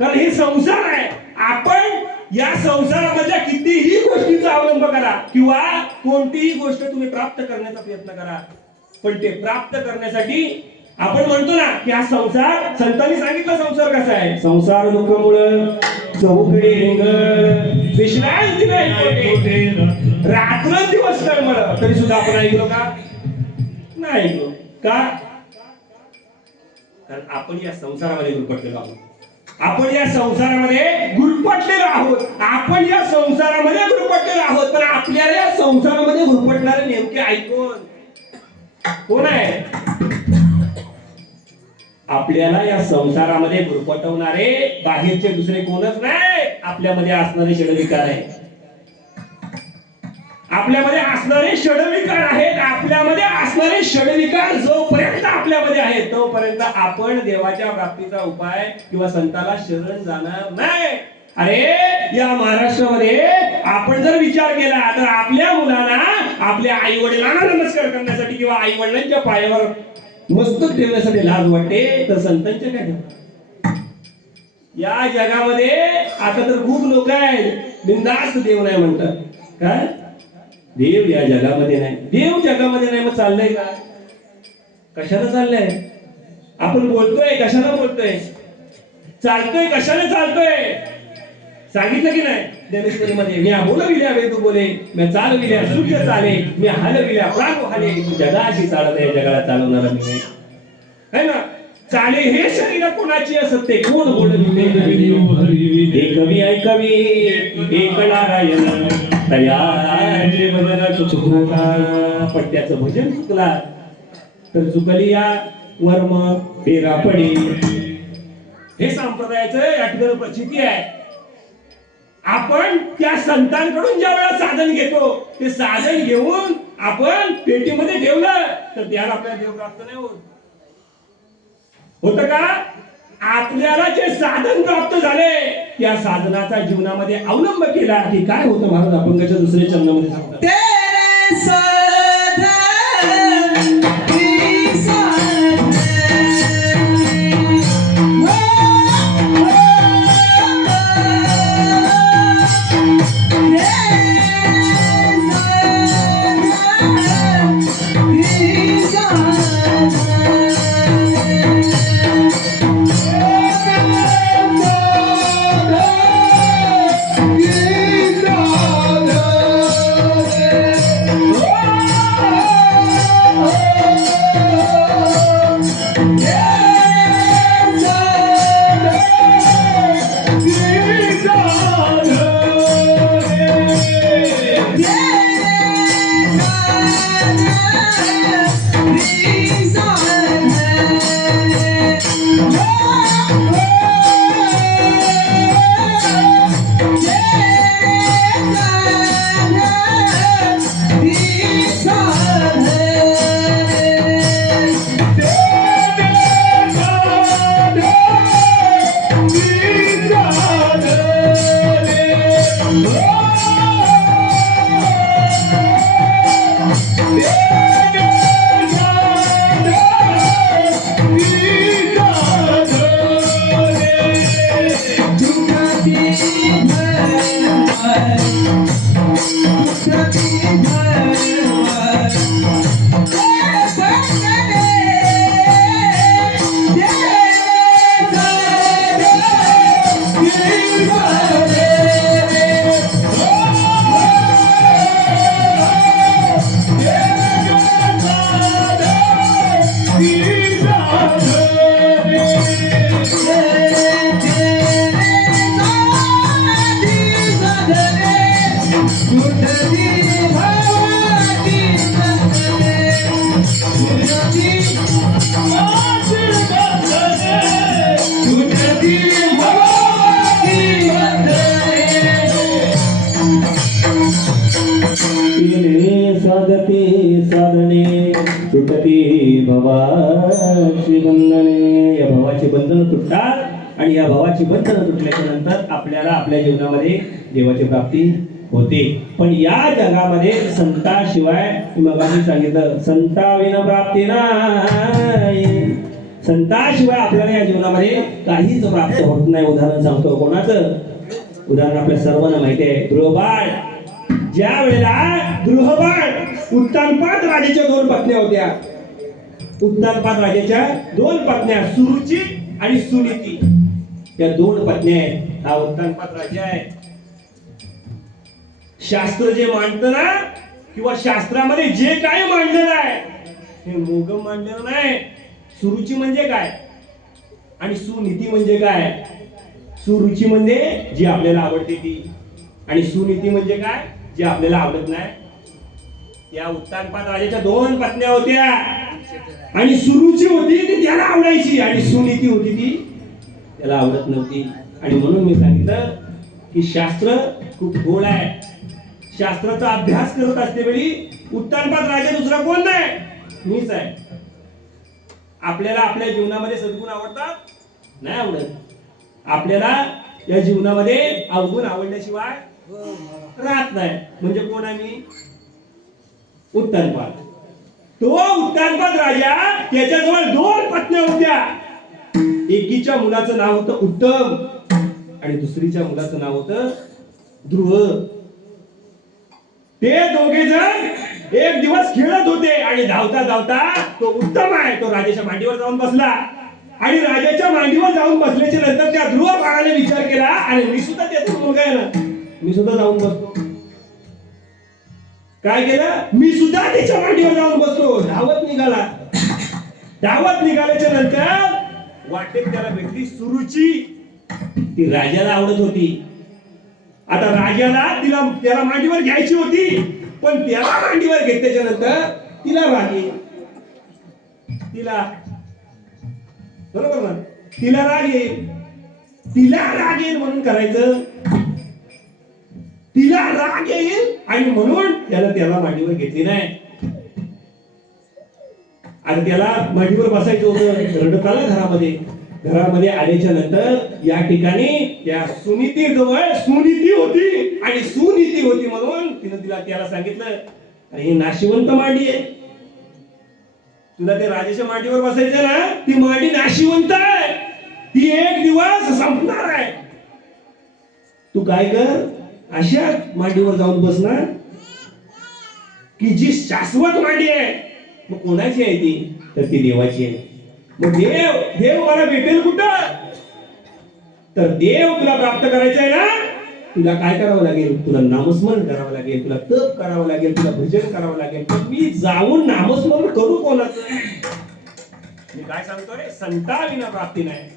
कारण हे संसार आहे. आपण या संसारामधल्या कितीही गोष्टींचा अवलंब करा किंवा कोणतीही गोष्ट तुम्ही प्राप्त करण्याचा प्रयत्न करा, पण ते प्राप्त करण्यासाठी आपण म्हणतो ना की हा संसार, संतांनी सांगितलं संसार कसा आहे. संसार दुःखमुळं चौकडे रिंगण विश्रांती नाही कोठे, रात्र दिवस तळमळ. तरी सुद्धा आपण ऐकलो का? नाही ऐकलो. का? कारण आपण या संसारामध्ये गुरफटलेलो आहोत. आपण या संसारामध्ये गुरफटलेलो आहोत. आपण या संसारामध्ये गुरफटलेलो आहोत. पण आपल्याला या संसारामध्ये गुरफटणारे नेमके ऐकून कोण आहे? आपल्याला या संसारामध्ये गुरफटवणारे बाहेरचे दुसरे कोणच नाही, आपल्यामध्ये असणारे षडविकार आहे. आपल्यामध्ये असणारे षडविकार आहेत. आपल्यामध्ये असणारे षडविकार जोपर्यंत आपल्यामध्ये आहेत तोपर्यंत आपण देवाच्या प्राप्तीचा उपाय किंवा संताला शरण जाणार नाही. अरे या महाराष्ट्रामध्ये आपण जर विचार केला तर आपल्या मुलांना आपल्या आई वडिलांना नमस्कार करण्यासाठी किंवा आई वडिलांच्या पायावर मस्तक ठेवण्यासाठी लाज वाटते, तर संतांच्या काय? या जगामध्ये आता तर खूप लोक आहेत बिनधास्त देव नाही म्हणतात. काय देव या जगामध्ये नाही, देव जगामध्ये नाही. मग चाललंय का? कशाला चाललंय? आपण बोलतोय कशाला बोलतोय? चालतोय कशाला चालतोय? सांगितलं की नाही देवेश्वरीमध्ये, मी बोलविल्या वेदू बोले, मी चालविल्या सूर्य चाले, मी हलविल्या प्राण हाले. जगाशी चालत आहे, जगाला चालवणारा मी आहे ना. चाले हे शरीर कोणाची असत ते कोण बोलविले? एक कवी ऐकवी एक नारायण तयाचे भजन चुकला. पण त्याचं भजन चुकला तर चुकली या वर्म फेरा पडे. हे संप्रदायाचं या ठिकाणी प्रचिती आहे. आपण त्या संतांकडून ज्या वेळा साधन घेतो ते साधन घेऊन आपण पेटीमध्ये ठेवलं तर त्याला आपल्याला देव प्राप्त नाही होत. होतं का? आपल्याला जे साधन प्राप्त झाले त्या साधनाचा जीवनामध्ये अवलंब केला की काय होतं महाराज अभंगाच्या दुसऱ्या चरणामध्ये सांगतात. तेरे साधन Oh! साधते साधने तुटती भवाची बंधने. या भवाची बंधनं तुटतात आणि या भवाची बंधनं तुटल्याच्या नंतर आपल्याला आपल्या जीवनामध्ये देवाची प्राप्ती होते. पण या जगामध्ये संताशिवाय मग सांगितलं संताविना प्राप्ती नाही. संताशिवाय आपल्याला या जीवनामध्ये काहीच प्राप्त होत नाही. उदाहरण सांगतो. कोणाचं उदाहरण आपल्या सर्वांना माहिती आहे. ध्रुवबाळ. ज्या वेळेला ध्रुवबाळ उत्तानपाद राजाच्या 2 पत्न्या होत्या. उत्तानपाद राजाच्या 2 पत्न्या सुरुची आणि सुनीती. या 2 पत्न्या आहेत. हा उत्तानपाद राजा आहे. शास्त्र जे मांडतं ना किंवा शास्त्रामध्ये जे काही मांडलेलं आहे हे मोगम मांडलेलं नाही. सुरुची म्हणजे काय आणि सुनीती म्हणजे काय. सुरुची म्हणजे जी आपल्याला आवडते ती आणि सुनीती म्हणजे काय जे आपल्याला आवडत नाही. या उत्तानपाद राजाच्या 2 पत्न्या होत्या आणि सुरुची होती ती त्याला आवडायची आणि सुनीती होती ती त्याला आवडत नव्हती. आणि म्हणून मी सांगितलं की शास्त्र खूप गोड आहे. शास्त्राचा अभ्यास करत असते वेळी उत्तानपाद राजा दुसरा कोण नाही, मीच आहे. आपल्याला आपल्या जीवनामध्ये सद्गुण आवडतात नाही आवडत. आपल्याला या जीवनामध्ये अवगुण आवडल्याशिवाय राहत नाही. म्हणजे कोण आहे मी? उत्तानपाद. तो उत्तानपाद राजा त्याच्याजवळ 2 पत्न्या होत्या. एकीच्या मुलाचं नाव होतं उत्तम आणि दुसरीच्या मुलाचं नाव होतं ध्रुव. ते दोघे जण एक दिवस खेळत होते आणि धावता धावता तो उत्तम आहे तो राजाच्या मांडीवर जाऊन बसला आणि राजाच्या मांडीवर जाऊन बसल्याच्या नंतर त्या ध्रुव बाळाने विचार केला आणि मी सुद्धा त्याचा मुलगा आहे ना, मी सुद्धा जाऊन बसतो. काय केलं? मी सुद्धा त्याच्या मांडीवर जाऊन बसतो. धावत निघाला. धावत निघाल्याच्या नंतर वाटेत त्याला भेटली सुरुची. ती राजाला आवडत होती. आता राजाला त्याला मांडीवर घ्यायची होती पण त्याला मांडीवर घेतल्याच्या नंतर तिला राग येईल. तिला बरोबर ना, तिला राग येईल. तिला राग येईल म्हणून करायचं. तिला राग येईल आणि म्हणून त्याला मांडीवर घेतली नाही. आणि त्याला मांडीवर बसायचं होतं. रडत आलं घरामध्ये. घरामध्ये आल्याच्या नंतर या ठिकाणी त्या सुनीती जवळ सुनीती होती आणि सुनीती होती म्हणून तिने त्याला सांगितलं अरे ही नाशिवंत मांडी आहे. तुला ते राजाच्या मांडीवर बसायचं ना, ती मांडी नाशिवंत आहे. ती एक दिवस संपणार आहे. तू काय कर, अशा मांडीवर जाऊन बस ना की जी शाश्वत मांडी आहे. मग कोणाची आहे ती? तर ती देवाची आहे. मग देव मला भेटेल कुठं? तर देव तुला प्राप्त करायचा आहे ना, तुला काय करावं लागेल? तुला नामस्मरण करावं लागेल, तुला तप करावं लागेल, तुला भजन करावं लागेल. पण मी जाऊन नामस्मरण करू कोणाचं? मी काय सांगतोय? संताविना प्राप्ती नाही.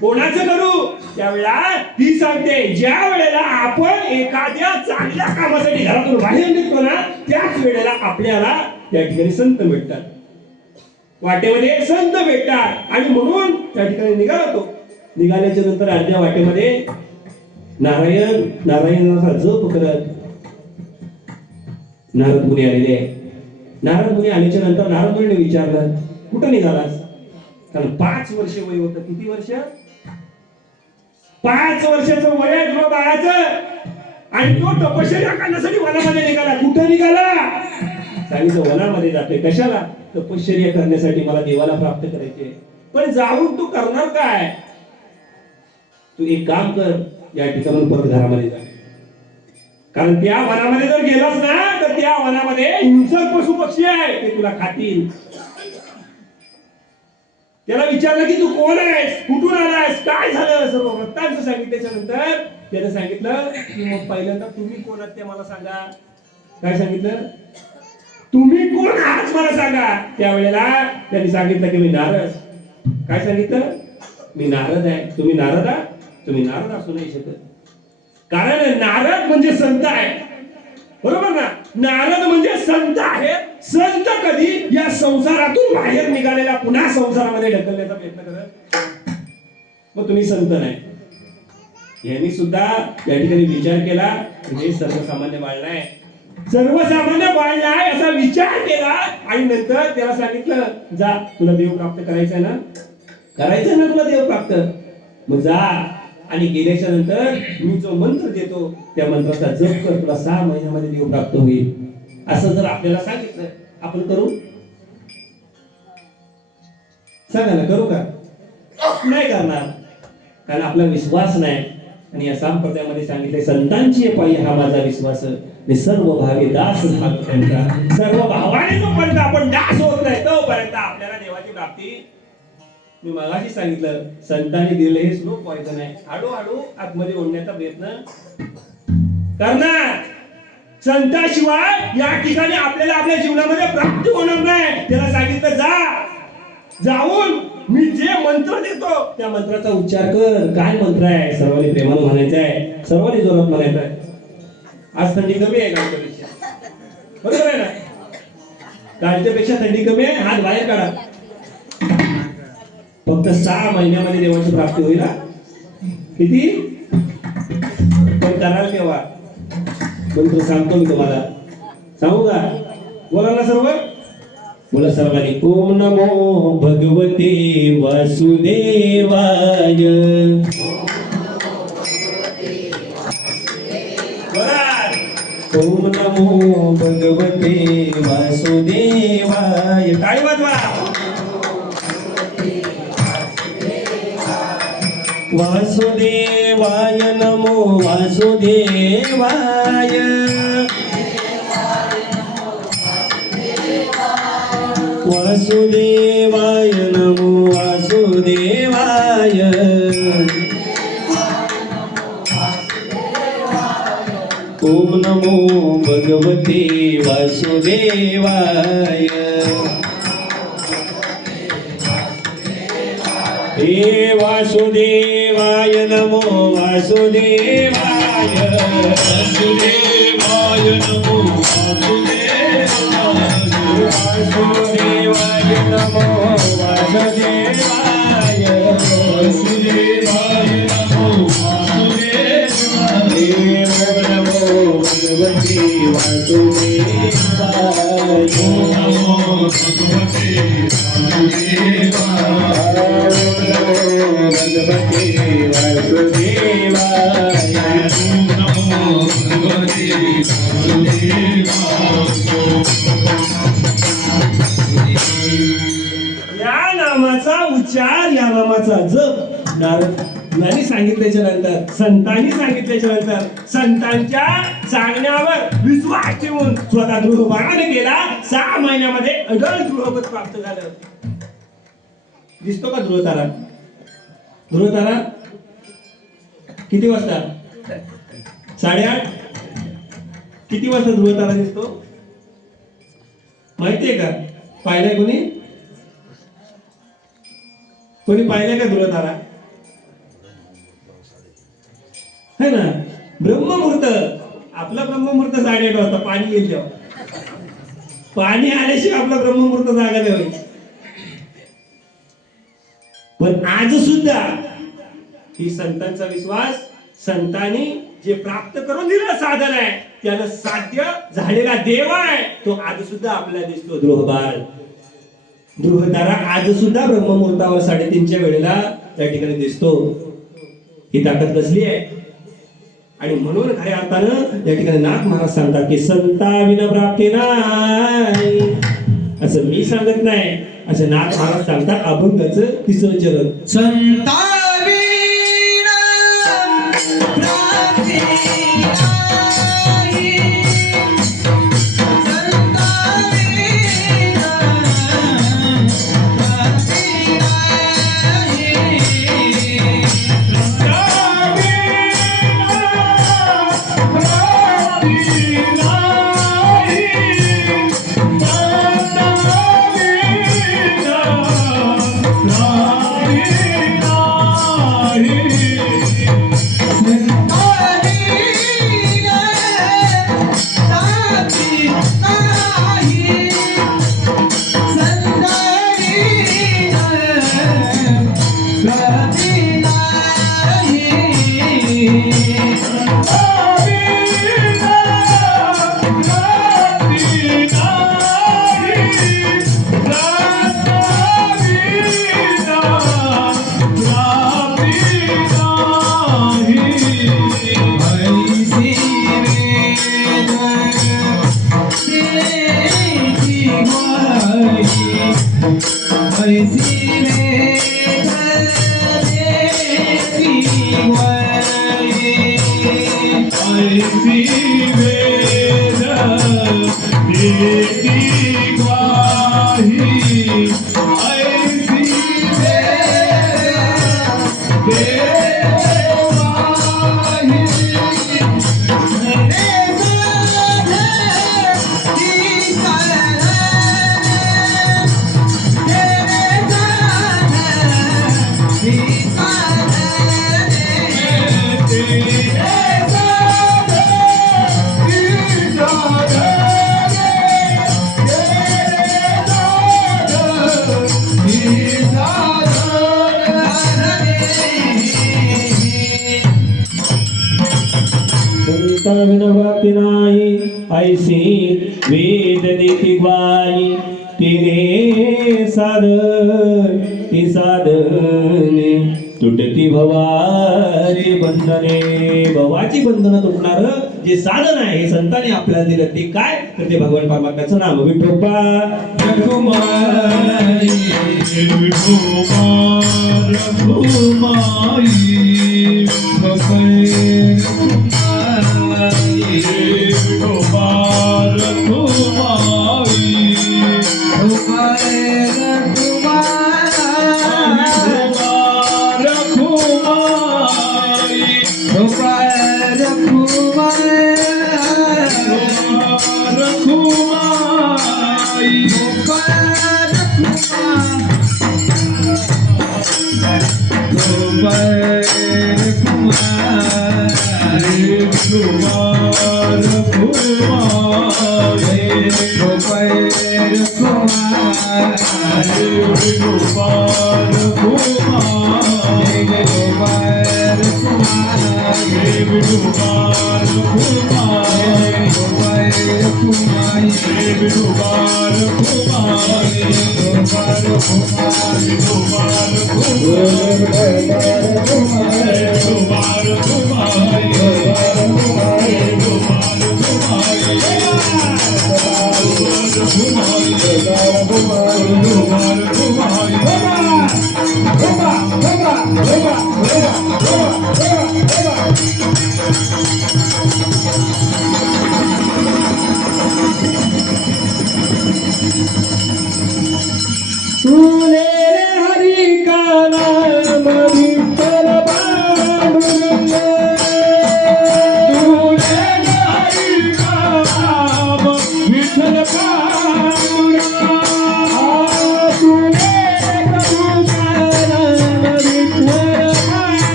कोणाचं करू? त्यावेळेला ती सांगते ज्या वेळेला आपण एखाद्या चांगल्या कामासाठी घरातून बाहेर निघतो ना, त्याच वेळेला आपल्याला त्या ठिकाणी संत भेटतात. वाटेमध्ये संत भेटतात आणि म्हणून त्या ठिकाणी निघाला तो. निघाल्याच्या नंतर अर्ध्या वाटेमध्ये नारायणाचा जप करत नारद मुनी आलेले. नारद मुनी आल्याच्या नंतर नारद मुनीने विचारलं कुठं निघालास? कारण 5 वर्ष वय होतं. किती वर्ष? 5 वर्षाचं वय आहे तुला बाळाचं आणि तो तपश्चर्या करण्यासाठी वनामध्ये निघाला. कुठं निघाला? सांगितलं वनामध्ये जाते. कशाला? तपश्चर्या करण्यासाठी. मला देवाला प्राप्त करायचे. पण जाऊन तू करणार काय? तू एक काम कर, या ठिकाणून परत घरामध्ये जा. कारण त्या वनामध्ये जर गेलास ना तर त्या वनामध्ये हिंसक पशु पक्षी आहे, ते तुला खातील. त्याला विचारलं की तू कोण आहेस, कुठून आलायस, काय झालं, सर्व वृत्तांत सांगितल्याच्या नंतर त्याने सांगितलं की मग पहिल्यांदा तुम्ही कोण आहात ते मला सांगा. काय सांगितलं? तुम्ही कोण आहात मला सांगा. त्यावेळेला त्यांनी सांगितलं की मी नारद. काय सांगितलं? मी नारद आहे. तुम्ही नारद आहात? तुम्ही नारद असू नाही शकत. कारण नारद म्हणजे संत आहे. बरोबर ना? नारद म्हणजे संत आहे. संत कधी या संसारातून बाहेर निघालेला पुन्हा संसारामध्ये ढकलण्याचा प्रयत्न करत. मग तुम्ही संत नाही. यांनी सुद्धा या ठिकाणी विचार केला हे सर्वसामान्य बाळ नाही. सर्वसामान्य बाळ नाही असा विचार केला आणि नंतर त्याला सांगितलं जा तुला देव प्राप्त करायचंय ना तुला देव प्राप्त मग जा आणि गेल्याच्या नंतर मी जो मंत्र देतो त्या मंत्राचा जप कर तुला 6 महिन्यामध्ये देव प्राप्त होईल असं जर आपल्याला सांगितलं आपण करू सांगा ना करू का नाही करणार कारण आपला विश्वास नाही आणि या संप्रदायामध्ये सांगितले संतांची पायी हा माझा विश्वास मी सर्व भावे दास झालो त्यांचा सर्व भावाने जोपर्यंत आपण दास होत नाही तोपर्यंत आपल्याला देवाची प्राप्ती मी मगाशी सांगितलं संतांनी दिलेले हे स्लो पॉइझन आहे हळूहळू आतमध्ये ओढण्याचा प्रयत्न करणार संताशिवाय या ठिकाणी आपल्याला आपल्या जीवनामध्ये प्राप्ती होणार नाही त्याला सांगितलं जाऊन मी जे मंत्र देतो त्या मंत्राचा उच्चार कर काय मंत्र आहे सर्वांनी प्रेमानं म्हणायचं आहे सर्वांनी जोरात म्हणायचं आहे आज थंडी कमी आहे कालच्यापेक्षा बरोबर आहे ना कालच्यापेक्षा थंडी कमी आहे हात बाहेर काढा फक्त 6 महिन्यामध्ये देवाची प्राप्ती होईल किती पण कराल केव्हा मंत्र सांगतो मी तुम्हाला सांगू का बोला ना सर्व बोला सर्वांनी ओम नमो भगवते वासुदेवाय ओम नमो भगवते वासुदेवाय टाळी वाजवा वासुदेवाय नमो वासुदेवाय वासुदेवाय नमो वासुदेवाय ओम नमो भगवते वासुदेवाय हे वासुदेवाय नमो वासुदेवाय वासुदेवाय नमो वासुदेवाय नमो वासुदेवाय वासुदेवाय नमो वासुदेवाय नमो भगवते वासुदेवाय नमो भगवते भगवते वासुदेवाय नमो भगवते या नामाचा उच्चार या नामाचा जप नारदांनी सांगितल्याच्या नंतर संतांनी सांगितल्याच्या नंतर संतांच्या सांगण्यावर विश्वास ठेवून स्वतः गृहपाठाने केला 6 महिन्यामध्ये अढळ गृहपत प्राप्त झालं दिसतो का ध्रुवतारा किती वाजता 8:30 किती वाजता ध्रुवतारा दिसतो माहितीये का पाहिलाय कोणी पाहिलाय का ध्रुवतारा है ना ब्रह्ममुहूर्त आपला ब्रह्ममुहूर्त 8:30 वाजता पाणी येईल तेव्हा पाणी आल्याशिवाय आपला ब्रह्ममुहूर्त जागा नाही होईल पण आज सुद्धा ही संतांचा विश्वास संतांनी जे प्राप्त करून दिलेलं साधन आहे त्यानं साध्य झालेला देव आहे तो आज सुद्धा आपल्याला दिसतो ध्रुवतारा आज सुद्धा ब्रह्ममुहूर्तावर 3:30च्या वेळेला त्या ठिकाणी दिसतो ही ताकद कसली आहे आणि म्हणून खऱ्या अर्थानं या ठिकाणी नाथ महाराज सांगतात की संता विना प्राप्ती नाही असं मी सांगत नाही असं नाथ महाराज सांगतात अभंगाचं 3रं चरण संता विना प्राप्ती नाही संता विना प्राप्ती नाही विनवाती नाही ऐसी वेद देखी ग्वाही तिने साधन ती साधने तुटती भवारी बंधने. भवाची बंधनं तुटणार जे साधन आहे हे संतांनी आपल्याला दिलं ते काय तर ते भगवान परमात्म्याचं नाम विठोबा रघुमाई विठोबा रघुमाई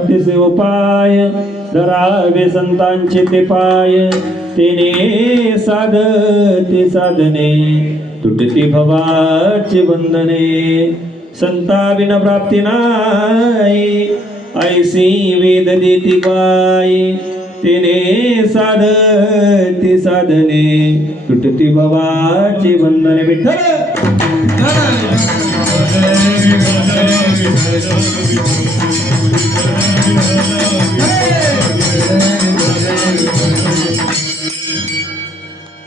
प्राप्तीचे उपाय धरावे संतांचे ते पाय तेने साधते साधने तुटती भवाची बंधने संता बिन प्राप्ती नाही ऐसी वेद देती बाई तेने साधते साधने तुटती भवाची बंधने विठ्ठल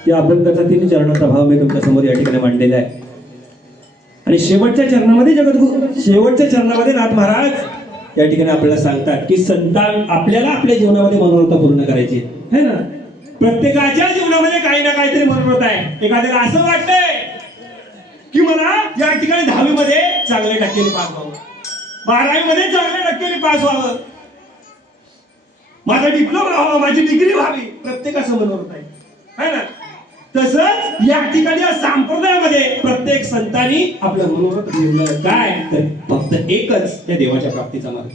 त्या अभंगाचा 3 चरणाचा भाव मी तुमच्या समोर या ठिकाणी मांडलेला आहे आणि शेवटच्या चरणामध्ये नाथ महाराज या ठिकाणी आपल्याला सांगतात की संतान आपल्याला आपल्या जीवनामध्ये मनोरथ पूर्ण करायची है ना. प्रत्येकाच्या जीवनामध्ये काही ना काहीतरी मनोरथ आहे. एखाद्याला असं वाटतंय की मला या ठिकाणी 10वी मध्ये चांगल्या टक्क्याने पास व्हावं, 12वी मध्ये चांगल्या टक्क्याने पास व्हावं, माझा डिप्लोमा व्हावा, माझी डिग्री व्हावी. प्रत्येकाचं मनोरथ आहे ना. तसंच या ठिकाणी या संप्रदायामध्ये प्रत्येक संतांनी आपलं मनोरथ ठेवलं काय तर फक्त एकच त्या देवाच्या प्राप्तीचा मार्ग.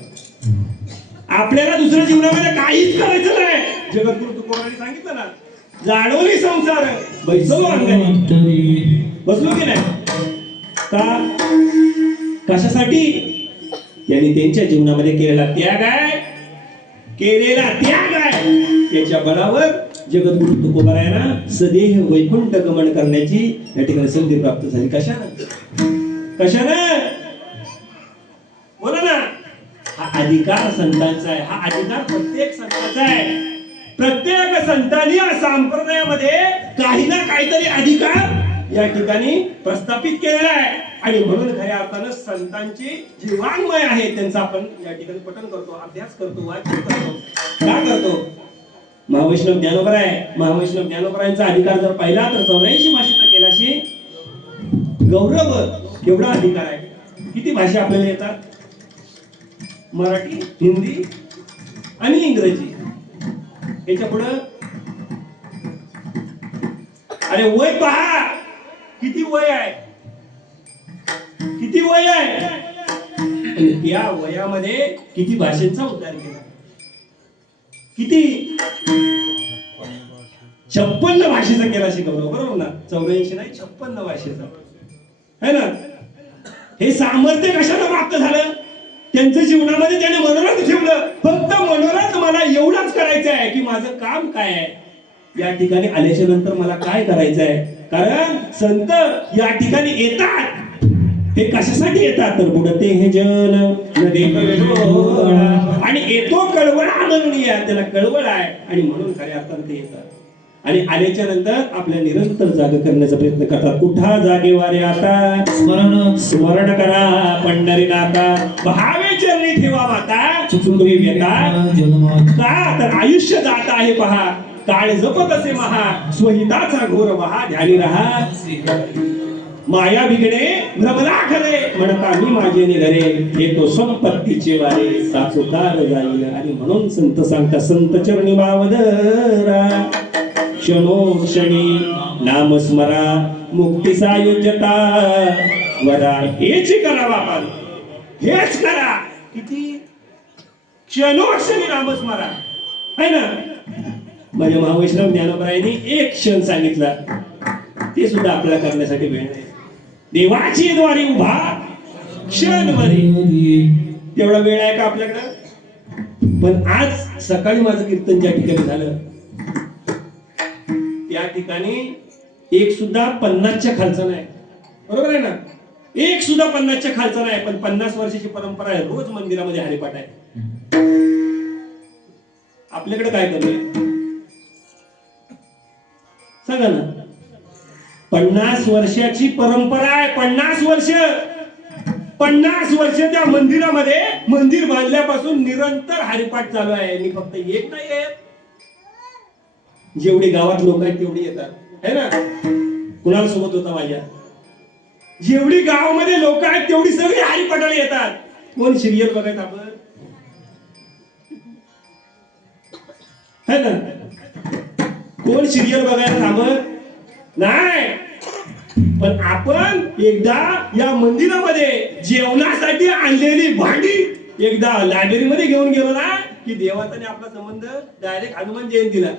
आपल्याला दुसऱ्या जीवनामध्ये काहीच करायचं नाही. जगद्गुरु तुकोबांनी सांगितलं ना, जाणवली संसार बैसलो अंगणी, बसलो की नाही का कशासाठी त्यांनी त्यांच्या जीवनामध्ये केलेला त्याग आहे त्याच्या बळावर जगद्गुरु तुकोबारायांना सदेह वैकुंठ गमन करण्याची या ठिकाणी संधी प्राप्त झाली. कशानं बोला ना. हा अधिकार संतांचा आहे. हा अधिकार प्रत्येक संतांचा आहे. प्रत्येक संतांनी या संप्रदायामध्ये काही ना काहीतरी अधिकार या ठिकाणी प्रस्थापित केलेला आहे आणि म्हणून खऱ्या अर्थानं संतांची जी वाङ्मय आहे त्यांचा आपण या ठिकाणी पठण करतो, अभ्यास करतो, वाचन करतो. का करतो? महावैष्णव ज्ञानोबा आहे. महावैष्णव ज्ञानोबरायांचा अधिकार जर पाहिला तर 84 भाषेचा केलाशी गौरव केवढा अधिकार आहे. किती भाषा आपल्याला येतात? मराठी, हिंदी आणि इंग्रजी. याच्या पुढं अरे वय पहा किती वय आहे, किती वय आहे. या वयामध्ये किती भाषांचा उद्धार केला, किती 56 भाषेचा केला शिकवलं. बरोबर ना. 84 नाही 56 भाषेचा है ना. हे सामर्थ्य कशाला प्राप्त झालं? त्यांच्या जीवनामध्ये त्याने मनोरथ ठेवलं. फक्त मनोरथ मला एवढंच करायचं आहे की माझं काम काय आहे, या ठिकाणी आल्याच्या नंतर मला काय करायचं आहे. कारण संत या ठिकाणी येतात ते कशासाठी येतात तर बुडते हे जन आणि येतो कळवळ आनंदनीय, त्याला कळवळ आहे आणि म्हणून खऱ्या अर्थाने ते येतात. आणि आल्याच्या नंतर आपल्या निरंतर जाग करण्याचा प्रयत्न करतात. उठा जागेवारे आता स्मरण करा पंढरीनाथा, भावे चरणी ठेवा माता तुम्ही व्यथा का तर आयुष्य जात आहे पहा, काळ जपत असे महा स्वहिताचा घोर महा ध्यानी रहा. माया बिघडे भ्रमला खरे म्हणता मी माझे निघरे, येतो संपत्तीचे वारे साचुकार जाईल. आणि म्हणून संत सांगता संत चरणी भावधरा, क्षणोक्षणी नामस्मरा मुक्ती सायुज्यता वरा. हेच करा बापा, हेच करा. किती क्षणोक्षणी नामस्मरा है ना. माझ्या महावैष्णव ज्ञानोबरायांनी एक क्षण सांगितला, ते सुद्धा आपल्याला करण्यासाठी वेळ नाही. देवाची द्वारी उभा क्षण भरी, तेवढा वेळ आहे का आपल्याकडं? पण आज सकाळी माझं कीर्तन ज्या ठिकाणी झालं त्या ठिकाणी एक सुद्धा 50च्या खालचा नाही. बरोबर आहे ना. एक सुद्धा 50च्या खालचा नाही. पण 50 वर्षाची परंपरा आहे. रोज मंदिरामध्ये हरिपाठ आहे. आपल्याकडे काय करतोय सांगा ना. 50 वर्षाची परंपरा आहे. 50 वर्ष त्या मंदिरामध्ये, मंदिर बांधल्यापासून निरंतर हरिपाठ चालू आहे. आणि फक्त एक नाही आहे, जेवढे गावात लोक आहेत तेवढे येतात है ना. कुणाला सोबत होता माझ्या, जेवढी गावामध्ये लोक आहेत तेवढी सगळी हरिपाठाला येतात. कोण सिरियल बघायचं आपण है ना. कोण सिरियल बघायला थांबत नाही. पण आपण एकदा या मंदिरामध्ये जेवणासाठी आणलेली भांडी एकदा लायब्ररीमध्ये घेऊन गेलो ना की देवाचा आणि आपला संबंध डायरेक्ट हनुमान जयंतीला.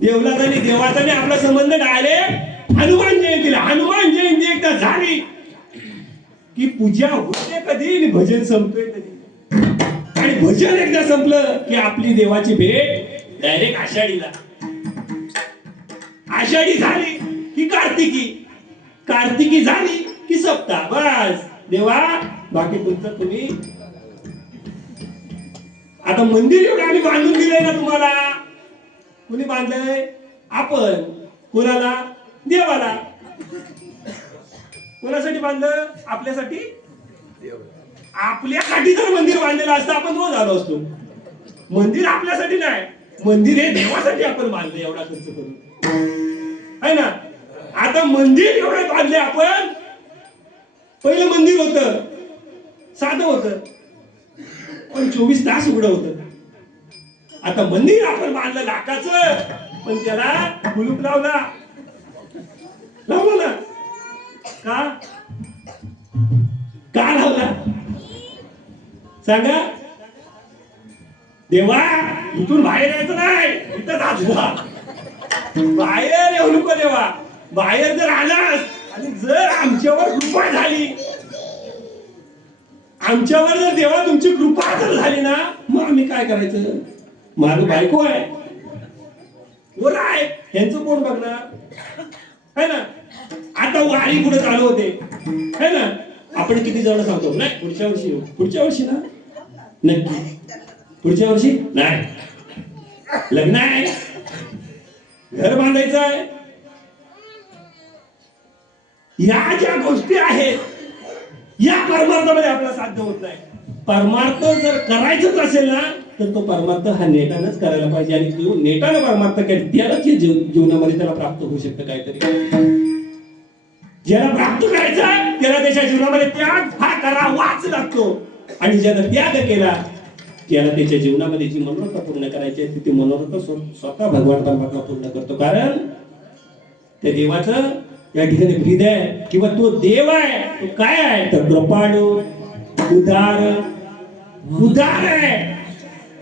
देवाचा आणि आपला संबंध डायरेक्ट हनुमान जयंतीला. हनुमान जयंती एकदा झाली की पूजा होते कधी आणि भजन संपतोय कधी. आणि भजन एकदा संपलं की आपली देवाची भेट डायरेक्ट आषाढीला. आषाढी झाली की कार्तिकी. कार्तिकी झाली की सप्ताह. बस देवा बाकी तुमचं तुम्ही. आता मंदिर एवढं आम्ही बांधून दिलंय ना तुम्हाला. कोणी बांधलंय? आपण. कोणाला? देवाला. कोणासाठी बांधलं? आपल्यासाठी. आपल्यासाठी जर मंदिर बांधलेलं असतं आपण रोज आलो असतो. मंदिर आपल्यासाठी नाही, मंदिर हे देवासाठी आपण बांधलं एवढा खर्च करून, है ना. आता मंदिर एवढं बांधले आपण. पहिलं मंदिर होतं साधं होतं पण 24 तास उघडं होतं. आता मंदिर आपण बांधलं लाखाचं पण त्याला कुलूप लावला ना. का लावला सांगा? देवा इथून बाहेर यायचं नाही, इथं जा. बाहेर येऊ नको देवा. बाहेर जर आलास आणि जर आमच्यावर कृपा झाली, आमच्यावर जर देवा तुमची कृपा जर झाली ना, मग आम्ही काय करायचं? माझं बायको आहे, वर आहे, ह्यांचं कोण बघणार, है ना. आता वारी कुठे चालू होते, है ना. आपण किती जण सांगतो नाही पुढच्या वर्षी येऊ, पुढच्या वर्षी ना नक्की, पुढच्या वर्षी नाही, लग्न आहे, घर बांधायचं आहे. या ज्या गोष्टी आहेत या परमार्थामध्ये आपला साध्य होत नाही. परमार्थ जर करायचंच असेल ना तर तो परमार्थ हा नेटानच करायला पाहिजे. आणि तो नेटानं परमार्थ केला त्यालाच जीवनामध्ये त्याला प्राप्त होऊ शकतं काहीतरी. ज्याला प्राप्त करायचं त्याला त्याच्या जीवनामध्ये त्याग हा करावाच लागतो. आणि ज्याला त्याग केला त्याला त्याच्या जीवनामध्ये जी मनोरथ पूर्ण करायची आहे ती मनोरथ स्वतः भगवान परमात्मा पूर्ण करतो. कारण त्या देवाचं या ठिकाणी ब्रीद आहे किंवा तो देव आहे. तो काय आहे तर कृपाळू, उदार आहे.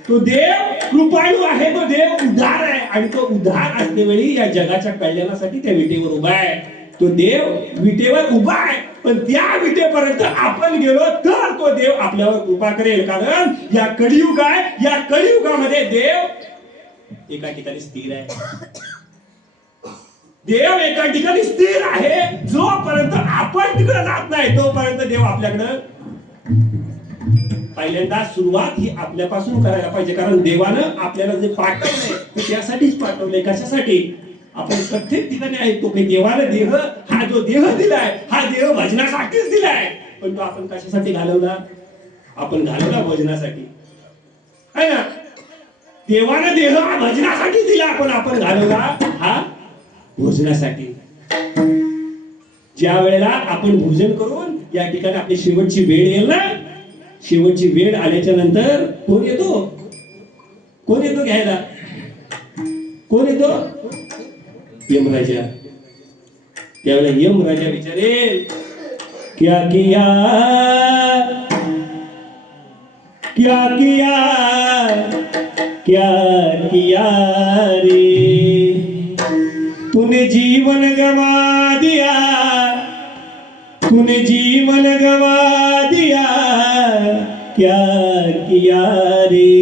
तो देव कृपाळू आहे, तो देव उदार आहे. आणि तो उदार असतेवेळी या जगाच्या कल्याणासाठी त्या विटेवर उभा आहे. तो देव विटेवर उभा आहे पण त्या विटेपर्यंत आपण गेलो तर तो देव आपल्यावर कृपा करेल. कारण या कलियुग आहे, या कलियुगामध्ये देव एका ठिकाणी स्थिर आहे. देव एका ठिकाणी स्थिर आहे. जोपर्यंत आपण तिकडे जात नाही तोपर्यंत देव आपल्याकडं. पहिल्यांदा सुरुवात ही आपल्यापासून करायला पाहिजे. कारण देवानं आपल्याला जे पाठवलंय ते त्यासाठीच पाठवलंय. कशासाठी? आपण प्रत्येक ठिकाणी ऐकतो की देवाला देह, हा जो देह दिलाय हा देह भजनासाठीच दिलाय. पण तो आपण कशासाठी घालवला? आपण घालवला भजनासाठी, है ना. देवानं देह हा भजनासाठी दिला पण आपण घालवला हा भोजनासाठी. ज्या वेळेला आपण भोजन करून या ठिकाणी आपली शेवटची वेळ येईल ना, शेवटची वेळ आल्याच्या नंतर कोण येतो? कोण येतो घ्यायला? कोण येतो? यमराजा. त्यावेळेला यमराजा विचारेल क्या किया, क्या किया, क्या किया रे, तूने जीवन गवा दिया, तूने जीवन गवा दिया, क्या किया रे,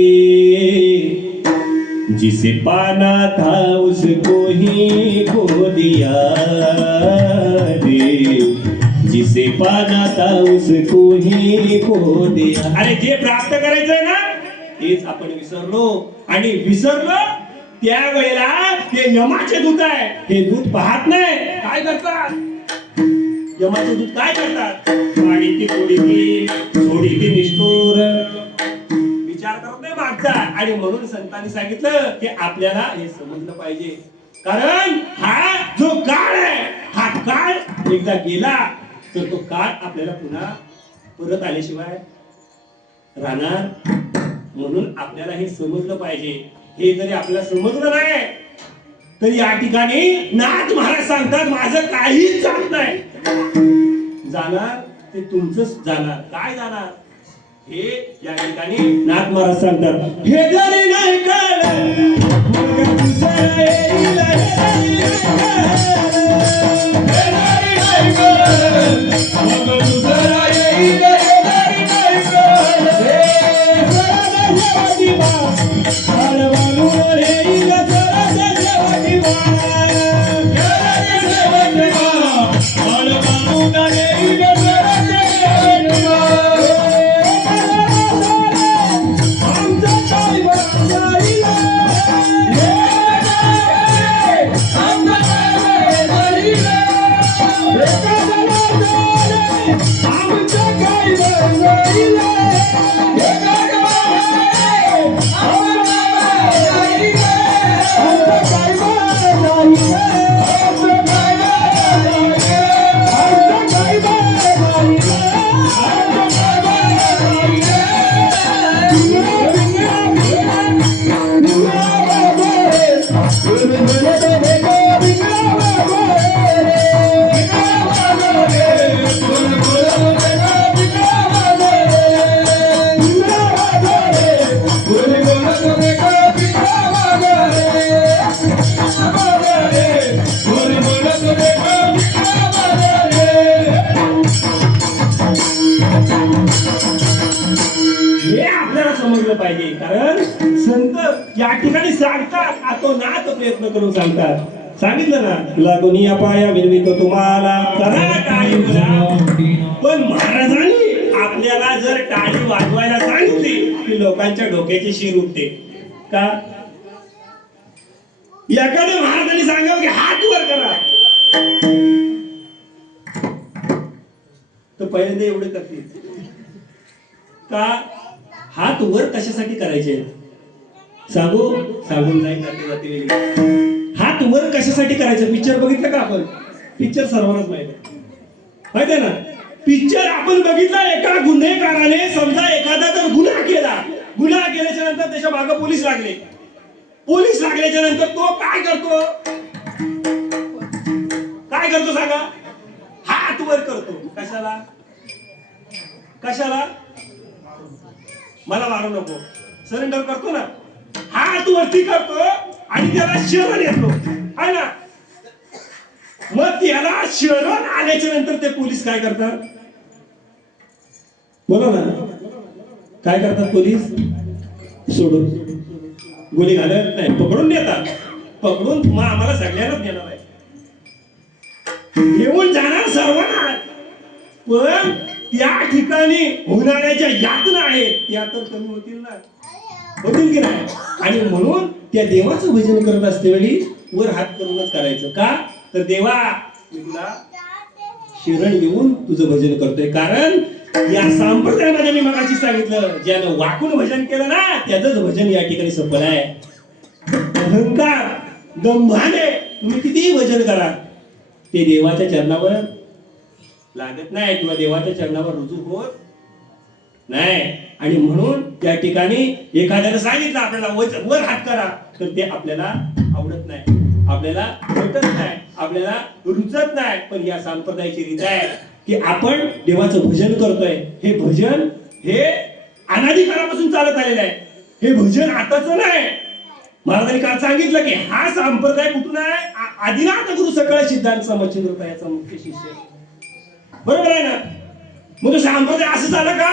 जिसे पाना था उसको ही खो दिया रे, जिसे पाना था उसको ही खो दिया. अरे जे प्राप्त करायचंय ना तेच आपण विसरलो. आणि विसरलो त्यावेळेला ते यमाचे दूत आहे. हे दूत पाहत नाही. काय करतात? यमाचे दूत काय करतात? आणि ती सोडी ती निष्ठुर विचार करत नाही मागचा. आणि म्हणून संतांनी सांगितलं की आपल्याला हे समजलं पाहिजे. कारण हा जो काळ आहे हा काळ एकदा गेला तर तो काळ आपल्याला पुन्हा परत आल्याशिवाय राहणार. म्हणून आपल्याला हे समजलं पाहिजे. हे जरी आपल्याला समजलं नाही तर या ठिकाणी नाथ महाराज सांगतात माझं काहीच जात नाही. जाणार ते तुमचंच जाणार. काय जाणार हे या ठिकाणी नाथ महाराज सांगतात. हे जरी नाही कळलं मग तुझं येईल, हे जरी नाही कळलं, हे जरी नाही कळलं, मग तुझं येईल, हे जरी नाही कळलं, हे सरळ शेवटी मा, हळवालून येईल सरळ शेवटी मा, हे जरी शेवटी मा, हळवालून येईल सरळ शेवटी मा. हे आपल्याला समजलं पाहिजे. कारण संत या ठिकाणी सांगतात, आतोनात प्रयत्न करून सांगतात. सांगितलं ना, लागून या पाया विनवितो तुम्हाला करा टाळी वाजवा. पण महाराजांनी आपल्याला जर टाळी वाजवायला सांगितली की लोकांच्या डोक्याची शीर उठते का? एखाद्या महाराजांनी सांगावं की हात वर करा, तर पहिल्यांदा एवढे करतील का? हात वर कशासाठी करायचे सांगू? सांगून जाईल जाते जाते वेळी. हात वर कशासाठी करायचं? पिक्चर बघितलं का आपण? पिक्चर सर्वांनाच माहिती आहे ना. पिक्चर आपण बघितला, एका गुन्हेगाराने समजा एखादा जर गुन्हा केल्याच्या नंतर त्याच्या मागे पोलीस लागले. पोलीस लागल्याच्या नंतर तो काय करतो? काय करतो सांगा? हात वर करतो. कशाला? कशाला? मला मारू नको, सरेंडर करतो ना. हात वरती करतो आणि त्याला शरण येतो आहे ना. मग त्याला शरण आल्याच्या नंतर ते पोलीस काय करतात? बोला ना, काय करतात पोलीस? सोडून गोळी घालत नाही, पकडून नेतात. पकडून मग आम्हाला सगळ्यांनाच नेणार आहे, घेऊन जाणार सर्वांना. पण त्या ठिकाणी होणाऱ्या ज्या यातना आहेत त्या तर कमी होतील ना, होतील की नाही? आणि म्हणून त्या देवाचं भजन करत असते वेळी वर हात करूनच करायचं. का? तर देवा मी तुला शरण येऊन तुझं भजन करतोय. कारण या संप्रदायामध्ये मी मगाशी सांगितलं, ज्यानं वाकून भजन केलं ना त्याचंच भजन या ठिकाणी सफल आहे. अहंकार दंभाने तुम्ही कितीही भजन करा, ते देवाच्या चरणावर लागत नाही किंवा देवाच्या चरणावर रुजू होत नाही. आणि म्हणून त्या ठिकाणी एखाद्याने सांगितलं आपल्याला वर हात करा, तर ते आपल्याला आवडत नाही, आपल्याला पटत नाही, आपल्याला रुचत नाही. पण या संप्रदायाची रीत आहे की आपण देवाचं भजन करतोय. हे भजन हे अनादी काळापासून चालत आलेलं आहे. हे भजन आताच नाही. महाराजांनी काल सांगितलं की हा संप्रदाय कुठून आहे? आदिनाथ गुरु सकाळ सिद्धांत समचिंद्रता याचा मुख्य शिष्य. बरोबर आहे ना? मग तो संप्रदाय असं झालं का?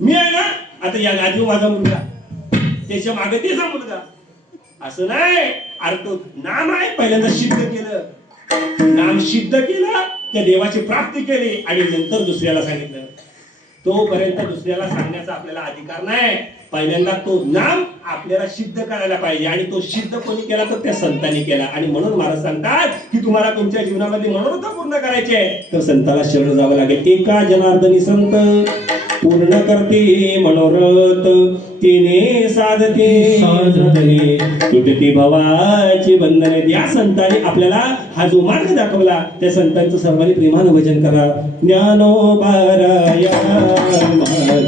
मी आहे ना, आता या गादीवर माझा मुलगा, त्याच्या मागे त्याचा मुलगा, असं नाही. अरे तो नाम आहे, पहिल्यांदा सिद्ध केलं, नाम सिद्ध केलं, त्या देवाची प्राप्ती केली आणि नंतर दुसऱ्याला सांगितलं. तोपर्यंत दुसऱ्याला सांगण्याचा आपल्याला अधिकार नाही. पहिल्यांदा तो नाम आपल्याला सिद्ध करायला पाहिजे आणि तो सिद्ध कोणी केला? तर त्या संतांनी केला. आणि म्हणून महाराज सांगतात की तुम्हाला तुमच्या जीवनामध्ये मनोरथ पूर्ण करायचे तर संताला शरण जावं लागेल. एका जनार्दनी संत पूर्ण करते मनोरथ, तिने साधते तुटती भवाची बंधने. या संतांनी आपल्याला हा जो मार्ग दाखवला त्या संतांचं सर्वांनी प्रेमानं भजन करा. ज्ञानोबाराया माझा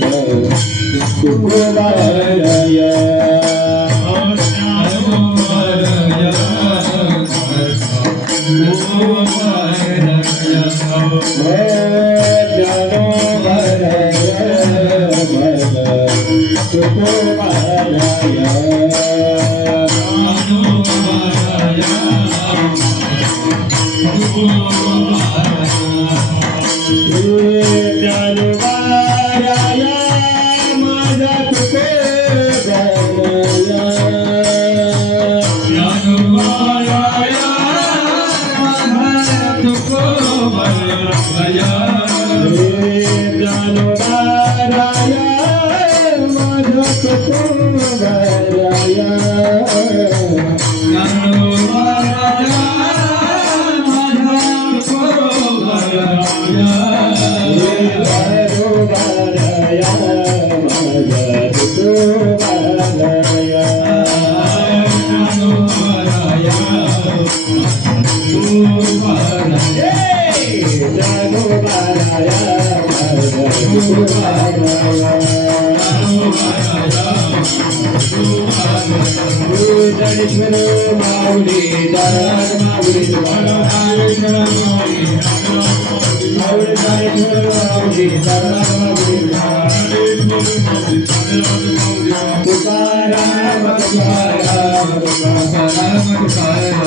तुकाराम तुकाराम तुकाराम